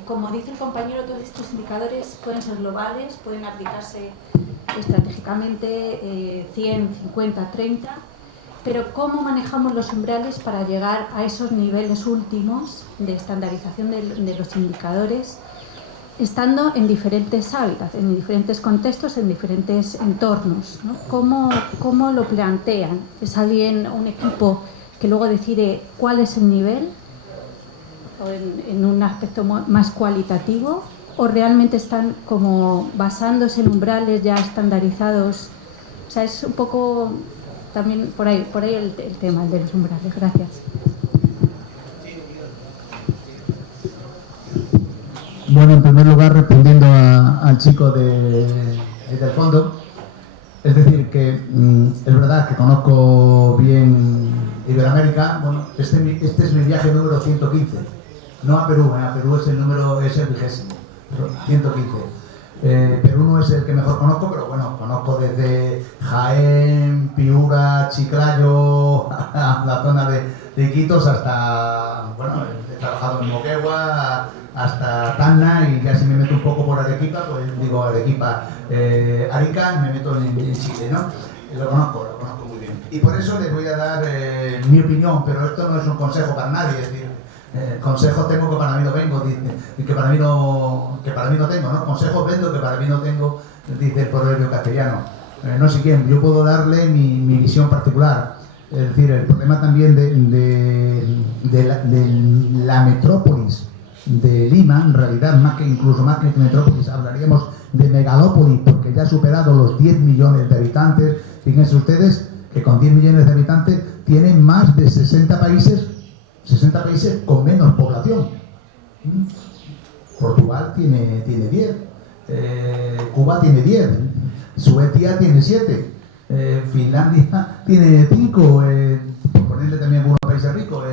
Como dice el compañero, todos estos indicadores pueden ser globales, pueden aplicarse estratégicamente 100, 50, 30, pero ¿cómo manejamos los umbrales para llegar a esos niveles últimos de estandarización de los indicadores, estando en diferentes hábitats, en diferentes contextos, en diferentes entornos, ¿no? ¿Cómo lo plantean? ¿Es alguien, un equipo que luego decide cuál es el nivel, o en un aspecto más cualitativo, o realmente están como basándose en umbrales ya estandarizados. O sea, es un poco también por ahí el tema de los umbrales. Gracias. Bueno, en primer lugar, respondiendo al chico del fondo, es decir, que es verdad que conozco bien Iberoamérica. Bueno, este es mi viaje número 115, no a Perú, a Perú es el 20º, 115. Perú no es el que mejor conozco, pero bueno, conozco desde Jaén, Piura, Chiclayo, la zona de Iquitos, hasta, bueno, he trabajado en Moquegua, hasta Tacna, y ya si me meto un poco por Arequipa, pues digo Arequipa, Arica, me meto en Chile, ¿no? Lo conozco muy bien. Y por eso les voy a dar mi opinión, pero esto no es un consejo para nadie, es decir, consejos tengo que para mí no vengo, que para mí no tengo, ¿no? Consejos vendo que para mí no tengo, dice el proverbio castellano. No sé quién, yo puedo darle mi visión particular. Es decir, el problema también de la metrópolis de Lima, en realidad, incluso más que metrópolis, hablaríamos de megalópolis, porque ya ha superado los 10 millones de habitantes. Fíjense ustedes que con 10 millones de habitantes tienen más de 60 países con menos población. Portugal tiene 10, Cuba tiene 10, Suecia tiene 7, Finlandia tiene 5, por ponerle también algunos países ricos,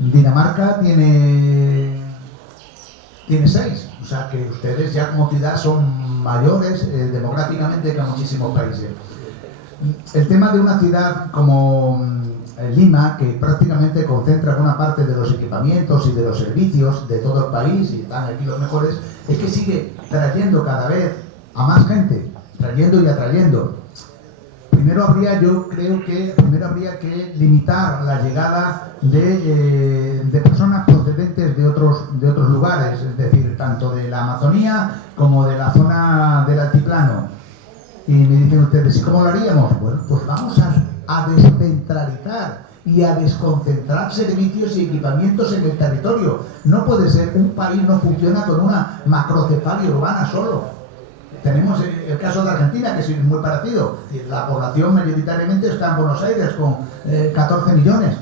Dinamarca tiene 6, o sea que ustedes ya como ciudad son mayores demográficamente que muchísimos países. El tema de una ciudad como Lima, que prácticamente concentra buena parte de los equipamientos y de los servicios de todo el país, y están aquí los mejores, es que sigue trayendo cada vez a más gente, trayendo y atrayendo. Primero habría que limitar la llegada de personas procedentes de otros lugares, es decir, tanto de la Amazonía como de la zona del altiplano. Y me dicen ustedes, ¿y cómo lo haríamos? Bueno, pues vamos a descentralizar y a desconcentrar servicios y equipamientos en el territorio. No puede ser, un país no funciona con una macrocefalia urbana solo. Tenemos el caso de Argentina, que es muy parecido. La población mayoritariamente está en Buenos Aires, con 14 millones.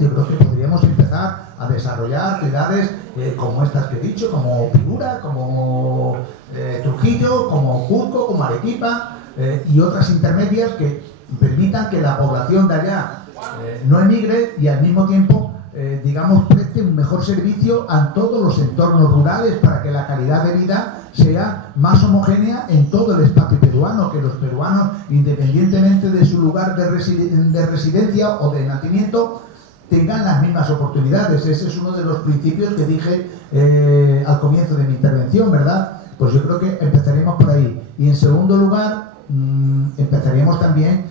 Yo creo que podríamos empezar a desarrollar ciudades como estas que he dicho, como Piura, como Trujillo, como Cusco, como Arequipa, y otras intermedias que permitan que la población de allá no emigre y al mismo tiempo preste un mejor servicio a todos los entornos rurales, para que la calidad de vida sea más homogénea en todo el espacio peruano, que los peruanos, independientemente de su lugar de residencia o de nacimiento, tengan las mismas oportunidades. Ese es uno de los principios que dije al comienzo de mi intervención, ¿verdad? Pues yo creo que empezaremos por ahí. Y en segundo lugar, empezaríamos también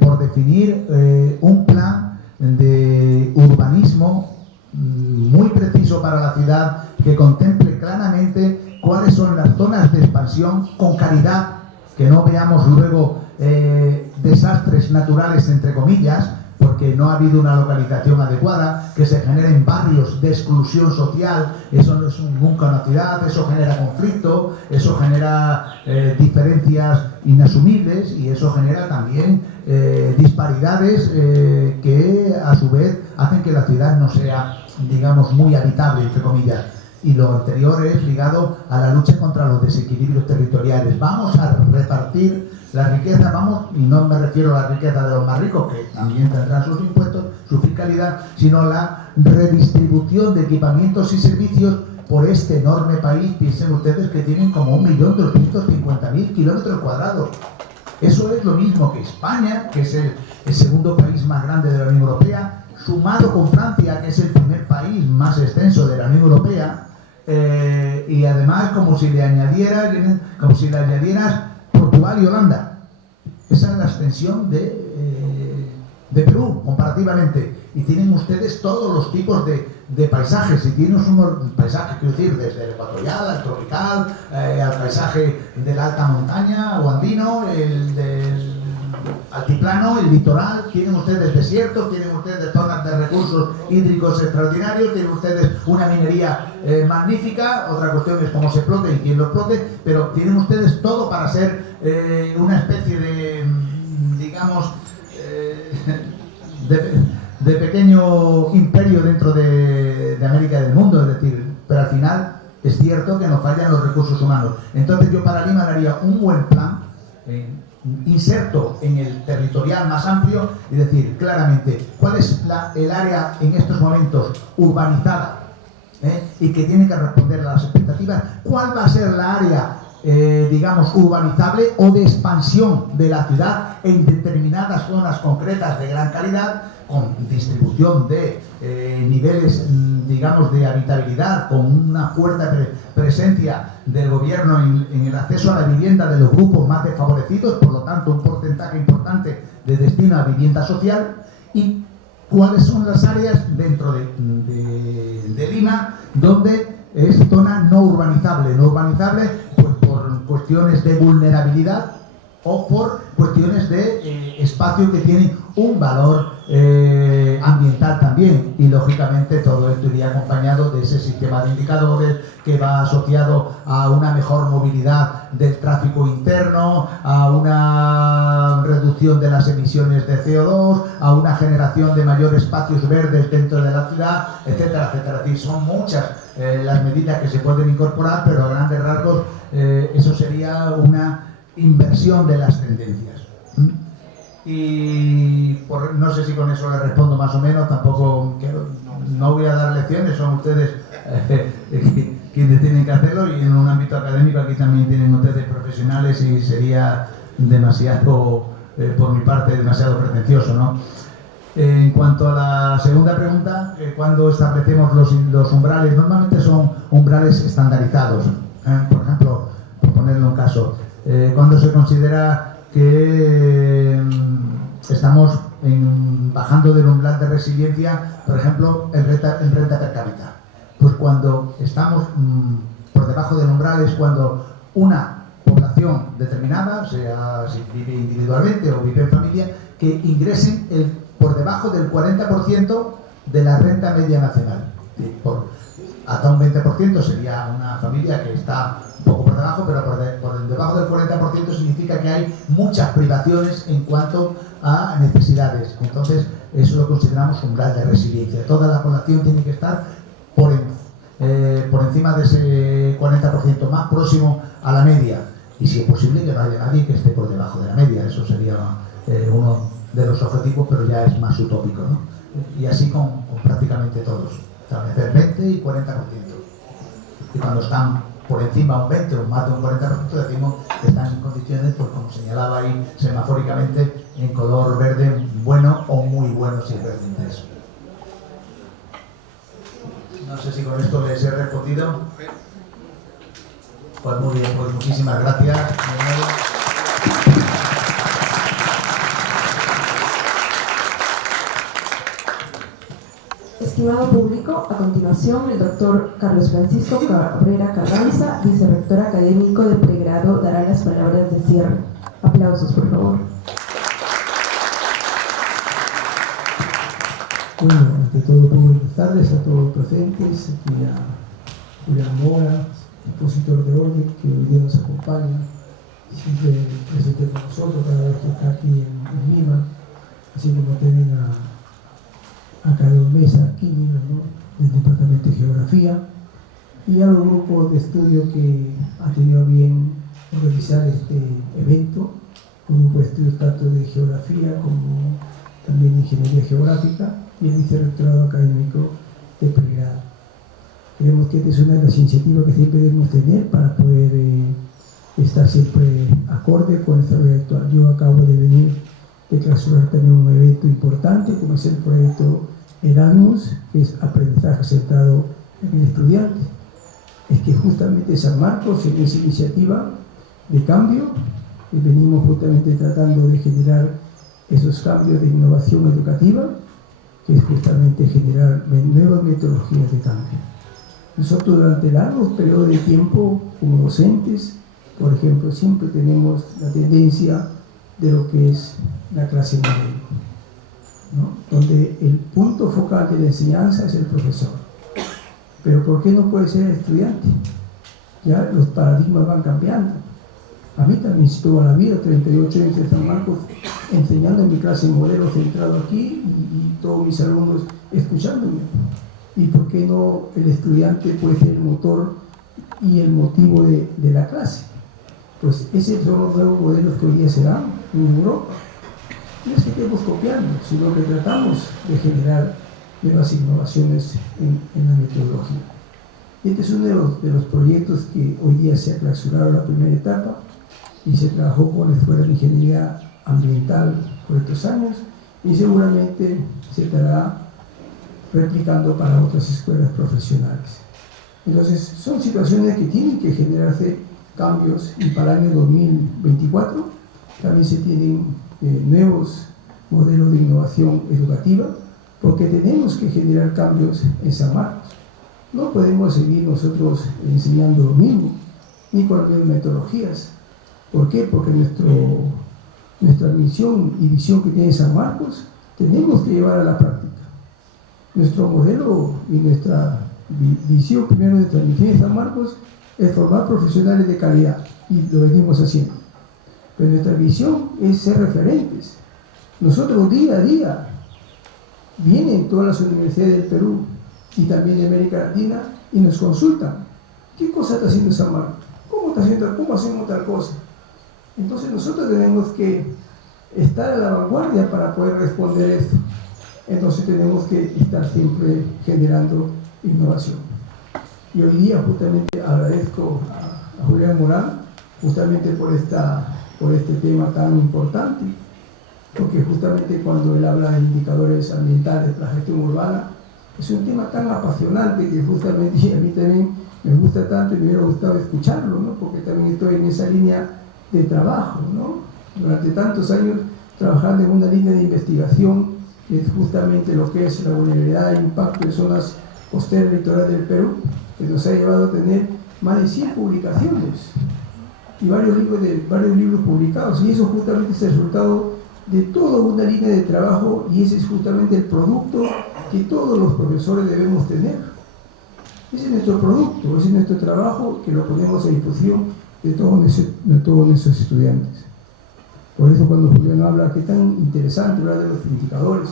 por definir un plan de urbanismo muy preciso para la ciudad, que contemple claramente cuáles son las zonas de expansión con calidad, que no veamos luego desastres naturales, entre comillas, porque no ha habido una localización adecuada, que se generen barrios de exclusión social. Eso no es nunca una ciudad, eso genera conflicto, eso genera diferencias inasumibles, y eso genera también disparidades que a su vez hacen que la ciudad no sea, digamos, muy habitable, entre comillas. Y lo anterior es ligado a la lucha contra los desequilibrios territoriales. Vamos a repartir la riqueza, y no me refiero a la riqueza de los más ricos, que también tendrán sus impuestos, su fiscalidad, sino la redistribución de equipamientos y servicios por este enorme país. Piensen ustedes que tienen como 1.250.000 kilómetros cuadrados. Eso es lo mismo que España, que es el segundo país más grande de la Unión Europea, sumado con Francia, que es el primer país más extenso de la Unión Europea, y además como si le añadieras Portugal y Holanda. Esa es la extensión de Perú, comparativamente. Y tienen ustedes todos los tipos de paisajes. Y tienen unos paisajes, quiero decir, desde el ecuatorial al tropical, al paisaje de la alta montaña o andino, el del altiplano, el litoral, tienen ustedes desiertos, tienen ustedes zonas de recursos hídricos extraordinarios, tienen ustedes una minería magnífica, otra cuestión es cómo se explote y quién lo explote, pero tienen ustedes todo para ser una especie de, digamos, de pequeño imperio dentro de América y del mundo, es decir, pero al final es cierto que nos fallan los recursos humanos. Entonces yo para Lima haría un buen plan, inserto en el territorial más amplio, y decir claramente cuál es el área en estos momentos urbanizada y que tiene que responder a las expectativas, cuál va a ser la área digamos urbanizable o de expansión de la ciudad en determinadas zonas concretas de gran calidad, con distribución de niveles, digamos, de habitabilidad, con una fuerte presencia del gobierno en el acceso a la vivienda de los grupos más desfavorecidos, por lo tanto un porcentaje importante de destino a vivienda social, y cuáles son las áreas dentro de Lima donde es zona no urbanizable pues por cuestiones de vulnerabilidad o por cuestiones de espacio que tienen un valor ambiental también, y lógicamente todo esto iría acompañado de ese sistema de indicadores que va asociado a una mejor movilidad del tráfico interno, a una reducción de las emisiones de CO2, a una generación de mayores espacios verdes dentro de la ciudad, etcétera, etcétera. Es decir, son muchas las medidas que se pueden incorporar, pero a grandes rasgos eso sería una inversión de las tendencias. Y no sé si con eso le respondo más o menos, tampoco no voy a dar lecciones, son ustedes quienes tienen que hacerlo, y en un ámbito académico aquí también tienen ustedes profesionales y sería demasiado, por mi parte, demasiado pretencioso, ¿no? En cuanto a la segunda pregunta, cuando establecemos los umbrales, normalmente son umbrales estandarizados. Por ejemplo, por ponerle un caso, cuando se considera que estamos bajando del umbral de resiliencia, por ejemplo, en renta per cápita. Pues cuando estamos por debajo del umbral es cuando una población determinada, sea si vive individualmente o vive en familia, que ingresen por debajo del 40% de la renta media nacional. Hasta un 20% sería una familia que está un poco por debajo, pero por debajo del 40% significa que hay muchas privaciones en cuanto a necesidades. Entonces, eso lo consideramos umbral de resiliencia. Toda la población tiene que estar por encima de ese 40%, más próximo a la media. Y si es posible que no haya nadie que esté por debajo de la media. Eso sería uno de los objetivos, pero ya es más utópico, ¿no? Y así con prácticamente todos. Establecer 20 y 40%. Y cuando están por encima un 20 o más de un 40%, decimos que están en condiciones, pues como señalaba ahí semafóricamente, en color verde bueno o muy bueno si es verde intenso. No sé si con esto les he respondido. Pues muy bien, pues muchísimas gracias. Estimado público, a continuación el doctor Carlos Francisco Cabrera Carranza, vicerrector académico de pregrado, dará las palabras de cierre. Aplausos, por favor. Bueno, ante todo, buenas tardes a todos los presentes, aquí a Julián Mora, expositor de orden, que hoy día nos acompaña, siempre presente con nosotros cada vez que está aquí en Lima, así como también a Carlos Mesa, aquí en Lima, ¿no?, del Departamento de Geografía, y a los grupos de estudio que ha tenido bien organizar este evento, un grupo de estudios tanto de Geografía como también de Ingeniería Geográfica, y el vicerrectorado académico de pregrado. Creemos que esta es una de las iniciativas que siempre debemos tener para poder estar siempre acorde con el desarrollo actual. Yo acabo de venir de clausurar también un evento importante, como es el proyecto Erasmus, que es aprendizaje centrado en el estudiante. Es que justamente San Marcos, en esa iniciativa de cambio, venimos justamente tratando de generar esos cambios de innovación educativa, que es justamente generar nuevas metodologías de cambio. Nosotros durante largos periodos de tiempo, como docentes, por ejemplo, siempre tenemos la tendencia de lo que es la clase modelo, ¿no? Donde el punto focal de la enseñanza es el profesor. Pero ¿por qué no puede ser el estudiante? Ya los paradigmas van cambiando. A mí también se tuvo la vida, 38 años en San Marcos, enseñando en mi clase modelo, centrado aquí, y todos mis alumnos escuchándome. ¿Y por qué no el estudiante puede ser el motor y el motivo de la clase? Pues esos son los nuevos modelos que hoy día se dan en Europa. No es que estemos copiando, sino que tratamos de generar nuevas innovaciones en la metodología. Este es uno de los proyectos que hoy día se ha clausurado la primera etapa y se trabajó con la Escuela de Ingeniería Ambiental por estos años, y seguramente se estará replicando para otras escuelas profesionales. Entonces, son situaciones que tienen que generarse cambios, y para el año 2024 también se tienen nuevos modelos de innovación educativa, porque tenemos que generar cambios en San Marcos. No podemos seguir nosotros enseñando lo mismo, ni con las mismas metodologías. ¿Por qué? Porque nuestra misión y visión que tiene San Marcos tenemos que llevar a la práctica. Nuestro modelo y nuestra visión, primero nuestra misión en San Marcos, es formar profesionales de calidad, y lo venimos haciendo. Pero nuestra visión es ser referentes. Nosotros día a día vienen todas las universidades del Perú y también de América Latina y nos consultan. ¿Qué cosa está haciendo San Marcos? ¿Cómo hacemos tal cosa? Entonces nosotros tenemos que estar a la vanguardia para poder responder esto. Entonces tenemos que estar siempre generando innovación. Y hoy día justamente agradezco a Julián Morán justamente por este tema tan importante, porque justamente cuando él habla de indicadores ambientales para la gestión urbana, es un tema tan apasionante que justamente a mí también me gusta tanto y me hubiera gustado escucharlo, ¿no? Porque también estoy en esa línea de trabajo, ¿no? Durante tantos años trabajando en una línea de investigación que es justamente lo que es la vulnerabilidad e impacto de zonas costeras litorales del Perú, que nos ha llevado a tener más de 100 publicaciones y varios libros publicados, y eso justamente es el resultado de toda una línea de trabajo, y ese es justamente el producto que todos los profesores debemos tener. Ese es nuestro producto, ese es nuestro trabajo, que lo ponemos a disposición de todos nuestros estudiantes. Por eso cuando Julián habla, que tan interesante hablar de los indicadores,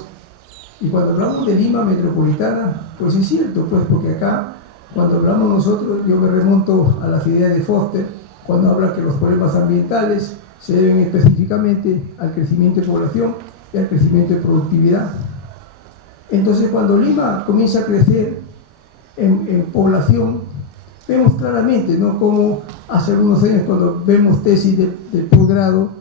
y cuando hablamos de Lima metropolitana, pues es cierto, pues porque acá, cuando hablamos nosotros, yo me remonto a las ideas de Foster, cuando habla que los problemas ambientales se deben específicamente al crecimiento de población y al crecimiento de productividad. Entonces, cuando Lima comienza a crecer en población, vemos claramente, ¿no?, cómo hace algunos años, cuando vemos tesis de posgrado,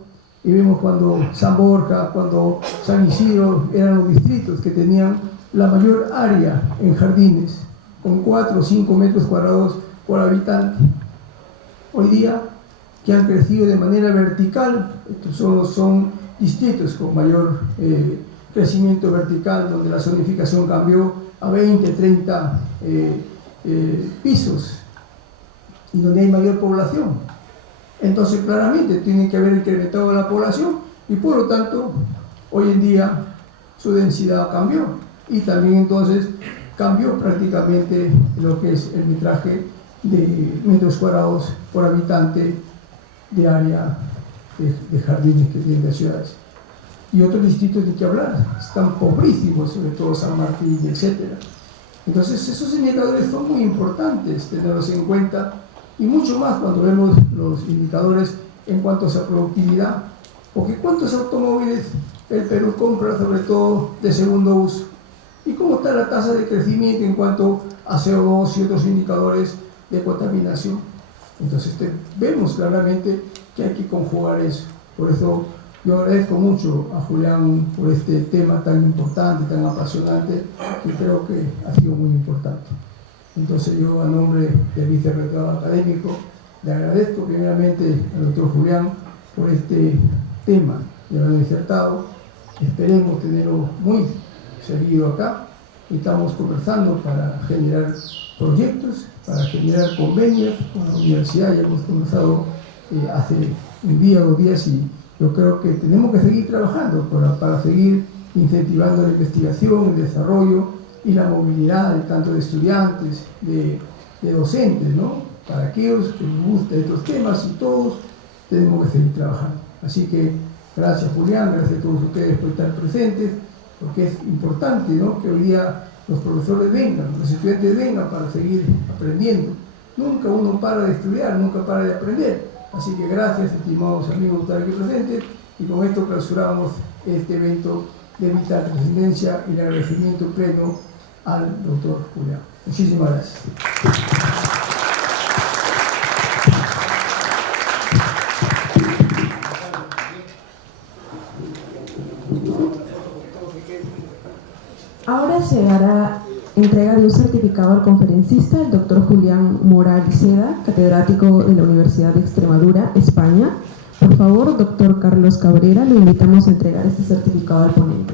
y vemos cuando San Borja, cuando San Isidro eran los distritos que tenían la mayor área en jardines, con 4 o 5 metros cuadrados por habitante. Hoy día, que han crecido de manera vertical, estos son distritos con mayor crecimiento vertical, donde la zonificación cambió a 20, 30 pisos, y donde hay mayor población. Entonces claramente tiene que haber incrementado la población, y por lo tanto hoy en día su densidad cambió, y también entonces cambió prácticamente lo que es el metraje de metros cuadrados por habitante de área de jardines que tienen las ciudades. Y otros distritos de que hablar, están pobrísimos, sobre todo San Martín, etc. Entonces esos indicadores son muy importantes tenerlos en cuenta, y mucho más cuando vemos los indicadores en cuanto a esa productividad, porque cuántos automóviles el Perú compra, sobre todo de segundo uso, y cómo está la tasa de crecimiento en cuanto a CO2 y otros indicadores de contaminación. Entonces vemos claramente que hay que conjugar eso. Por eso yo agradezco mucho a Julián por este tema tan importante, tan apasionante, que creo que ha sido muy importante. Entonces yo, a nombre del vicerrectorado académico, le agradezco primeramente al doctor Julián por este tema de haberlo disertado. Esperemos tenerlo muy seguido acá. Estamos conversando para generar proyectos, para generar convenios con la universidad. Ya hemos conversado hace un día o 2 días, y yo creo que tenemos que seguir trabajando para seguir incentivando la investigación, el desarrollo y la movilidad tanto de estudiantes, de docentes, ¿no? Para aquellos que les gustan estos temas y todos tenemos que seguir trabajando. Así que gracias Julián, gracias a todos ustedes por estar presentes, porque es importante, ¿no?, que hoy día los profesores vengan, los estudiantes vengan para seguir aprendiendo. Nunca uno para de estudiar, nunca para de aprender. Así que gracias, estimados amigos que están aquí presentes, y con esto clausuramos este evento de vital trascendencia y el agradecimiento pleno al doctor Julián. Muchísimas gracias. Ahora se hará entrega de un certificado al conferencista, el doctor Julián Mora Liceda, catedrático de la Universidad de Extremadura, España. Por favor, doctor Carlos Cabrera, lo invitamos a entregar este certificado al ponente.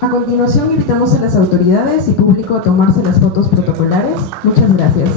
A continuación, invitamos a las autoridades y público a tomarse las fotos protocolares. Muchas gracias.